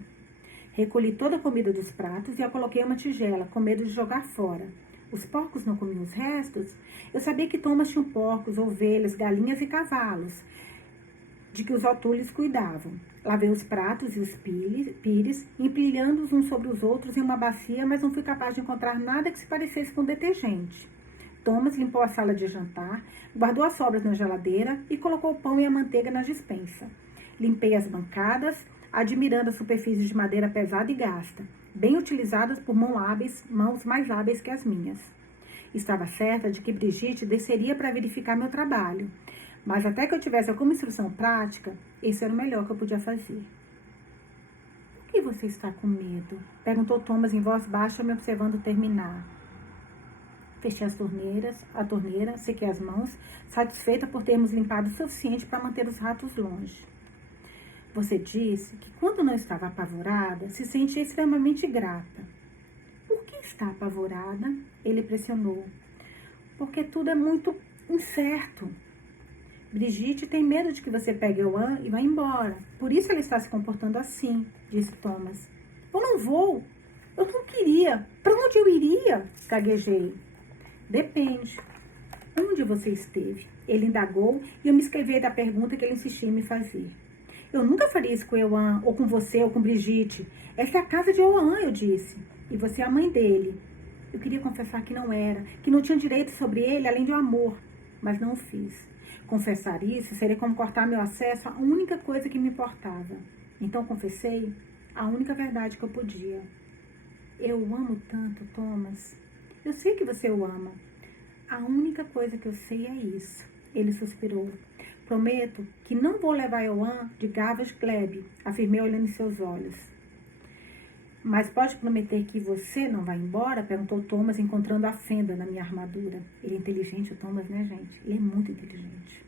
Recolhi toda a comida dos pratos e a coloquei em uma tigela, com medo de jogar fora. Os porcos não comiam os restos? Eu sabia que Thomas tinha porcos, ovelhas, galinhas e cavalos, de que os O'Tooleys cuidavam. Lavei os pratos e os pires, empilhando-os uns sobre os outros em uma bacia, mas não fui capaz de encontrar nada que se parecesse com detergente. Thomas limpou a sala de jantar, guardou as sobras na geladeira e colocou o pão e a manteiga na despensa. Limpei as bancadas, admirando a superfície de madeira pesada e gasta, bem utilizadas por mãos mais hábeis que as minhas. Estava certa de que Brigitte desceria para verificar meu trabalho, mas até que eu tivesse alguma instrução prática, esse era o melhor que eu podia fazer. Por que você está com medo? Perguntou Thomas em voz baixa, me observando terminar. Fechei a torneira, sequei as mãos, satisfeita por termos limpado o suficiente para manter os ratos longe. Você disse que quando não estava apavorada, se sentia extremamente grata. Por que está apavorada? Ele pressionou. Porque tudo é muito incerto. Brigitte tem medo de que você pegue Johan e vá embora. Por isso ela está se comportando assim, disse Thomas. Eu não vou. Eu não queria. Para onde eu iria? Gaguejei. Depende. Onde você esteve? Ele indagou e eu me escrevi da pergunta que ele insistia em me fazer. Eu nunca faria isso com Euan, ou com você, ou com Brigitte. Essa é a casa de Euan, eu disse. E você é a mãe dele. Eu queria confessar que não era, que não tinha direito sobre ele, além de um amor. Mas não o fiz. Confessar isso seria como cortar meu acesso à única coisa que me importava. Então confessei a única verdade que eu podia. Eu o amo tanto, Thomas. Eu sei que você o ama. A única coisa que eu sei é isso. Ele suspirou. Prometo que não vou levar Euan de Gavas Gleb, afirmei olhando em seus olhos. Mas pode prometer que você não vai embora? Perguntou Thomas, encontrando a fenda na minha armadura. Ele é inteligente, o Thomas, né, gente? Ele é muito inteligente.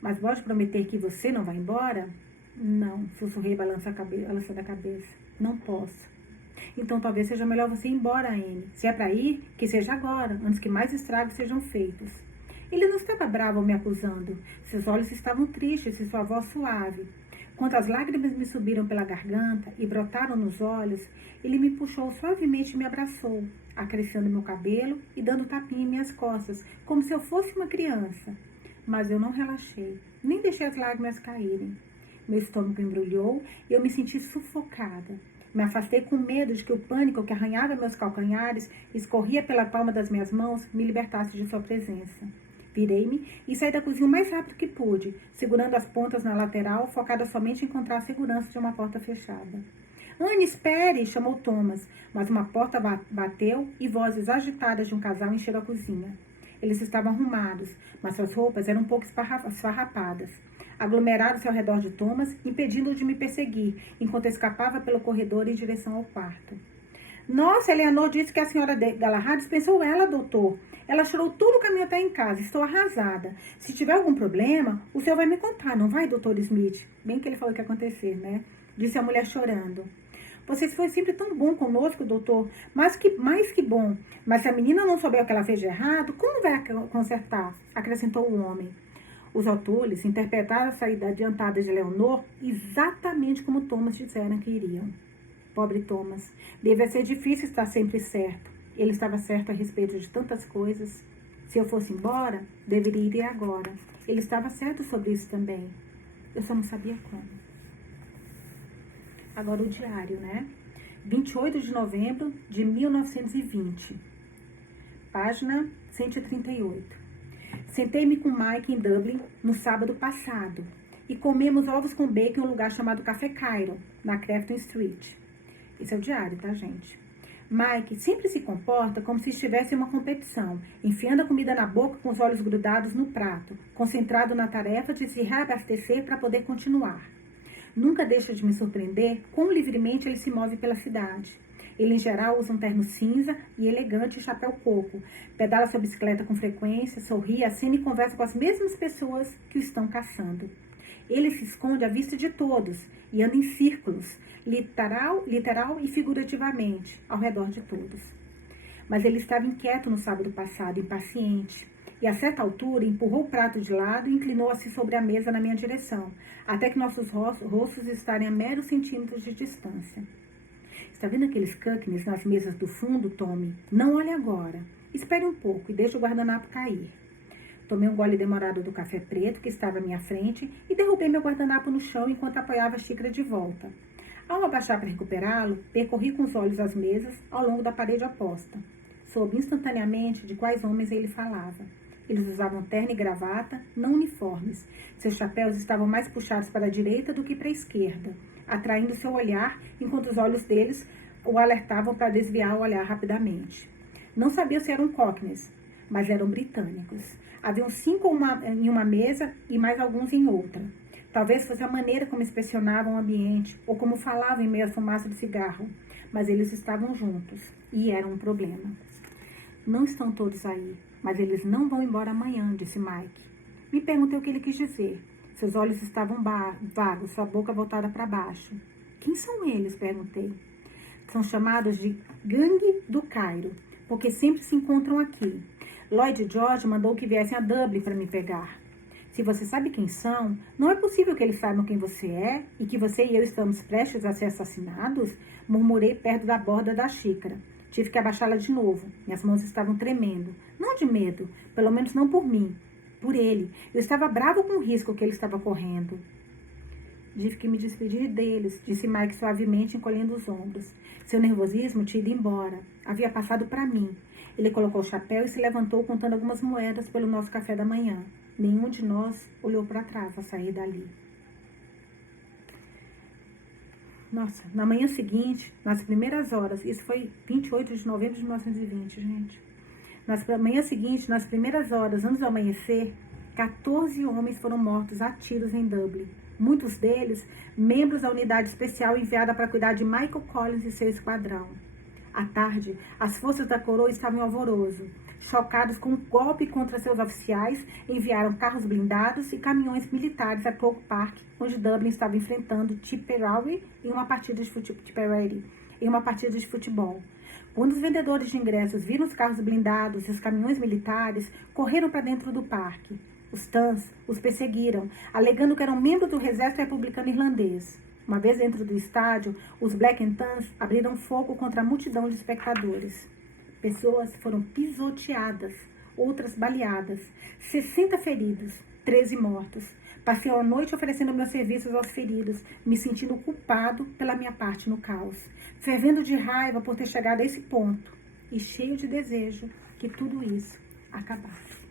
Mas pode prometer que você não vai embora? Não, sussurrei balançando a cabeça. Não posso. Então talvez seja melhor você ir embora, Anne. Se é para ir, que seja agora, antes que mais estragos sejam feitos. Ele não estava bravo me acusando. Seus olhos estavam tristes e sua voz suave. Quando as lágrimas me subiram pela garganta e brotaram nos olhos, ele me puxou suavemente e me abraçou, acariciando meu cabelo e dando tapinha em minhas costas, como se eu fosse uma criança. Mas eu não relaxei, nem deixei as lágrimas caírem. Meu estômago embrulhou e eu me senti sufocada. Me afastei com medo de que o pânico que arranhava meus calcanhares, escorria pela palma das minhas mãos, me libertasse de sua presença. Virei-me e saí da cozinha o mais rápido que pude, segurando as pontas na lateral, focada somente em encontrar a segurança de uma porta fechada. Anne, espere! Chamou Thomas, mas uma porta bateu e vozes agitadas de um casal encheram a cozinha. Eles estavam arrumados, mas suas roupas eram um pouco esfarrapadas. Aglomeraram-se ao redor de Thomas, impedindo-o de me perseguir, enquanto escapava pelo corredor em direção ao quarto. Nossa, Eleanor disse que a senhora Galahad dispensou ela, doutor. Ela chorou todo o caminho até em casa. Estou arrasada. Se tiver algum problema, o senhor vai me contar, não vai, doutor Smith? Bem que ele falou que ia acontecer, né? Disse a mulher chorando. Você foi sempre tão bom conosco, doutor. Mais que bom. Mas se a menina não souber o que ela fez de errado, como vai consertar? Acrescentou o homem. Os autores interpretaram a saída adiantada de Leonor exatamente como Thomas disseram que iriam. Pobre Thomas. Devia ser difícil estar sempre certo. Ele estava certo a respeito de tantas coisas. Se eu fosse embora, deveria ir agora. Ele estava certo sobre isso também. Eu só não sabia como. Agora o diário, né? 28 de novembro de 1920. Página 138. Sentei-me com Mike em Dublin no sábado passado e comemos ovos com bacon em um lugar chamado Café Cairo, na Crefton Street. Esse é o diário, tá, gente? Mike sempre se comporta como se estivesse em uma competição, enfiando a comida na boca com os olhos grudados no prato, concentrado na tarefa de se reabastecer para poder continuar. Nunca deixa de me surpreender quão livremente ele se move pela cidade. Ele, em geral, usa um terno cinza e elegante e chapéu coco, pedala sua bicicleta com frequência, sorri, acena e conversa com as mesmas pessoas que o estão caçando. Ele se esconde à vista de todos e anda em círculos, literal e figurativamente, ao redor de todos. Mas ele estava inquieto no sábado passado, impaciente, e a certa altura empurrou o prato de lado e inclinou-se sobre a mesa na minha direção, até que nossos rostos estarem a meros centímetros de distância. Está vendo aqueles cúquenes nas mesas do fundo, Tommy? Não olhe agora. Espere um pouco e deixe o guardanapo cair. Tomei um gole demorado do café preto que estava à minha frente e derrubei meu guardanapo no chão enquanto apoiava a xícara de volta. Ao abaixar para recuperá-lo, percorri com os olhos as mesas ao longo da parede oposta. Soube instantaneamente de quais homens ele falava. Eles usavam terno e gravata, não uniformes. Seus chapéus estavam mais puxados para a direita do que para a esquerda, atraindo seu olhar, enquanto os olhos deles o alertavam para desviar o olhar rapidamente. Não sabia se eram cockneys, mas eram britânicos. Haviam 5 em uma mesa e mais alguns em outra. Talvez fosse a maneira como inspecionavam o ambiente ou como falavam em meio à fumaça do cigarro, mas eles estavam juntos e era um problema. Não estão todos aí, mas eles não vão embora amanhã, disse Mike. Me perguntei o que ele quis dizer. Seus olhos estavam vagos, sua boca voltada para baixo. Quem são eles? Perguntei. São chamados de Gangue do Cairo, porque sempre se encontram aqui. Lloyd George mandou que viessem a Dublin para me pegar. Se você sabe quem são, não é possível que eles saibam quem você é e que você e eu estamos prestes a ser assassinados? Murmurei perto da borda da xícara. Tive que abaixá-la de novo. Minhas mãos estavam tremendo. Não de medo, pelo menos não por mim. Por ele. Eu estava bravo com o risco que ele estava correndo. tive que me despedir deles, disse Mike suavemente, encolhendo os ombros. Seu nervosismo tinha ido embora. Havia passado para mim. Ele colocou o chapéu e se levantou contando algumas moedas pelo nosso café da manhã. Nenhum de nós olhou para trás ao sair dali. Nossa, na manhã seguinte, nas primeiras horas, isso foi 28 de novembro de 1920, gente. Na manhã seguinte, nas primeiras horas, antes do amanhecer, 14 homens foram mortos a tiros em Dublin. Muitos deles, membros da unidade especial enviada para cuidar de Michael Collins e seu esquadrão. À tarde, as forças da coroa estavam em alvoroço. Chocados com um golpe contra seus oficiais, enviaram carros blindados e caminhões militares a Croke Park, onde Dublin estava enfrentando Tipperary em uma partida de futebol. Quando os vendedores de ingressos viram os carros blindados e os caminhões militares, correram para dentro do parque. Os Tans os perseguiram, alegando que eram membros do exército republicano irlandês. Uma vez dentro do estádio, os Black and Tans abriram fogo contra a multidão de espectadores. Pessoas foram pisoteadas, outras baleadas, 60 feridos, 13 mortos. Passei a noite oferecendo meus serviços aos feridos, me sentindo culpado pela minha parte no caos, fervendo de raiva por ter chegado a esse ponto e cheio de desejo que tudo isso acabasse.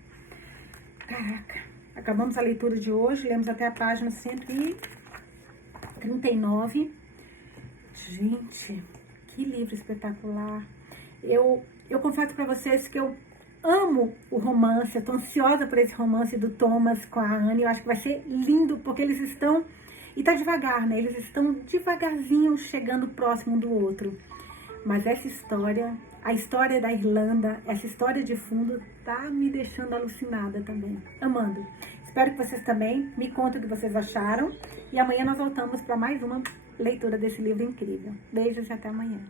Caraca, acabamos a leitura de hoje, lemos até a página 139. Gente, que livro espetacular. Eu confesso para vocês que eu amo o romance, eu tô ansiosa por esse romance do Thomas com a Anne, eu acho que vai ser lindo, porque eles estão, e tá devagar, né, eles estão devagarzinho chegando próximo um do outro, mas essa história, a história da Irlanda, essa história de fundo, tá me deixando alucinada também, amando. Espero que vocês também me contem o que vocês acharam, e amanhã nós voltamos para mais uma leitura desse livro incrível. Beijos e até amanhã.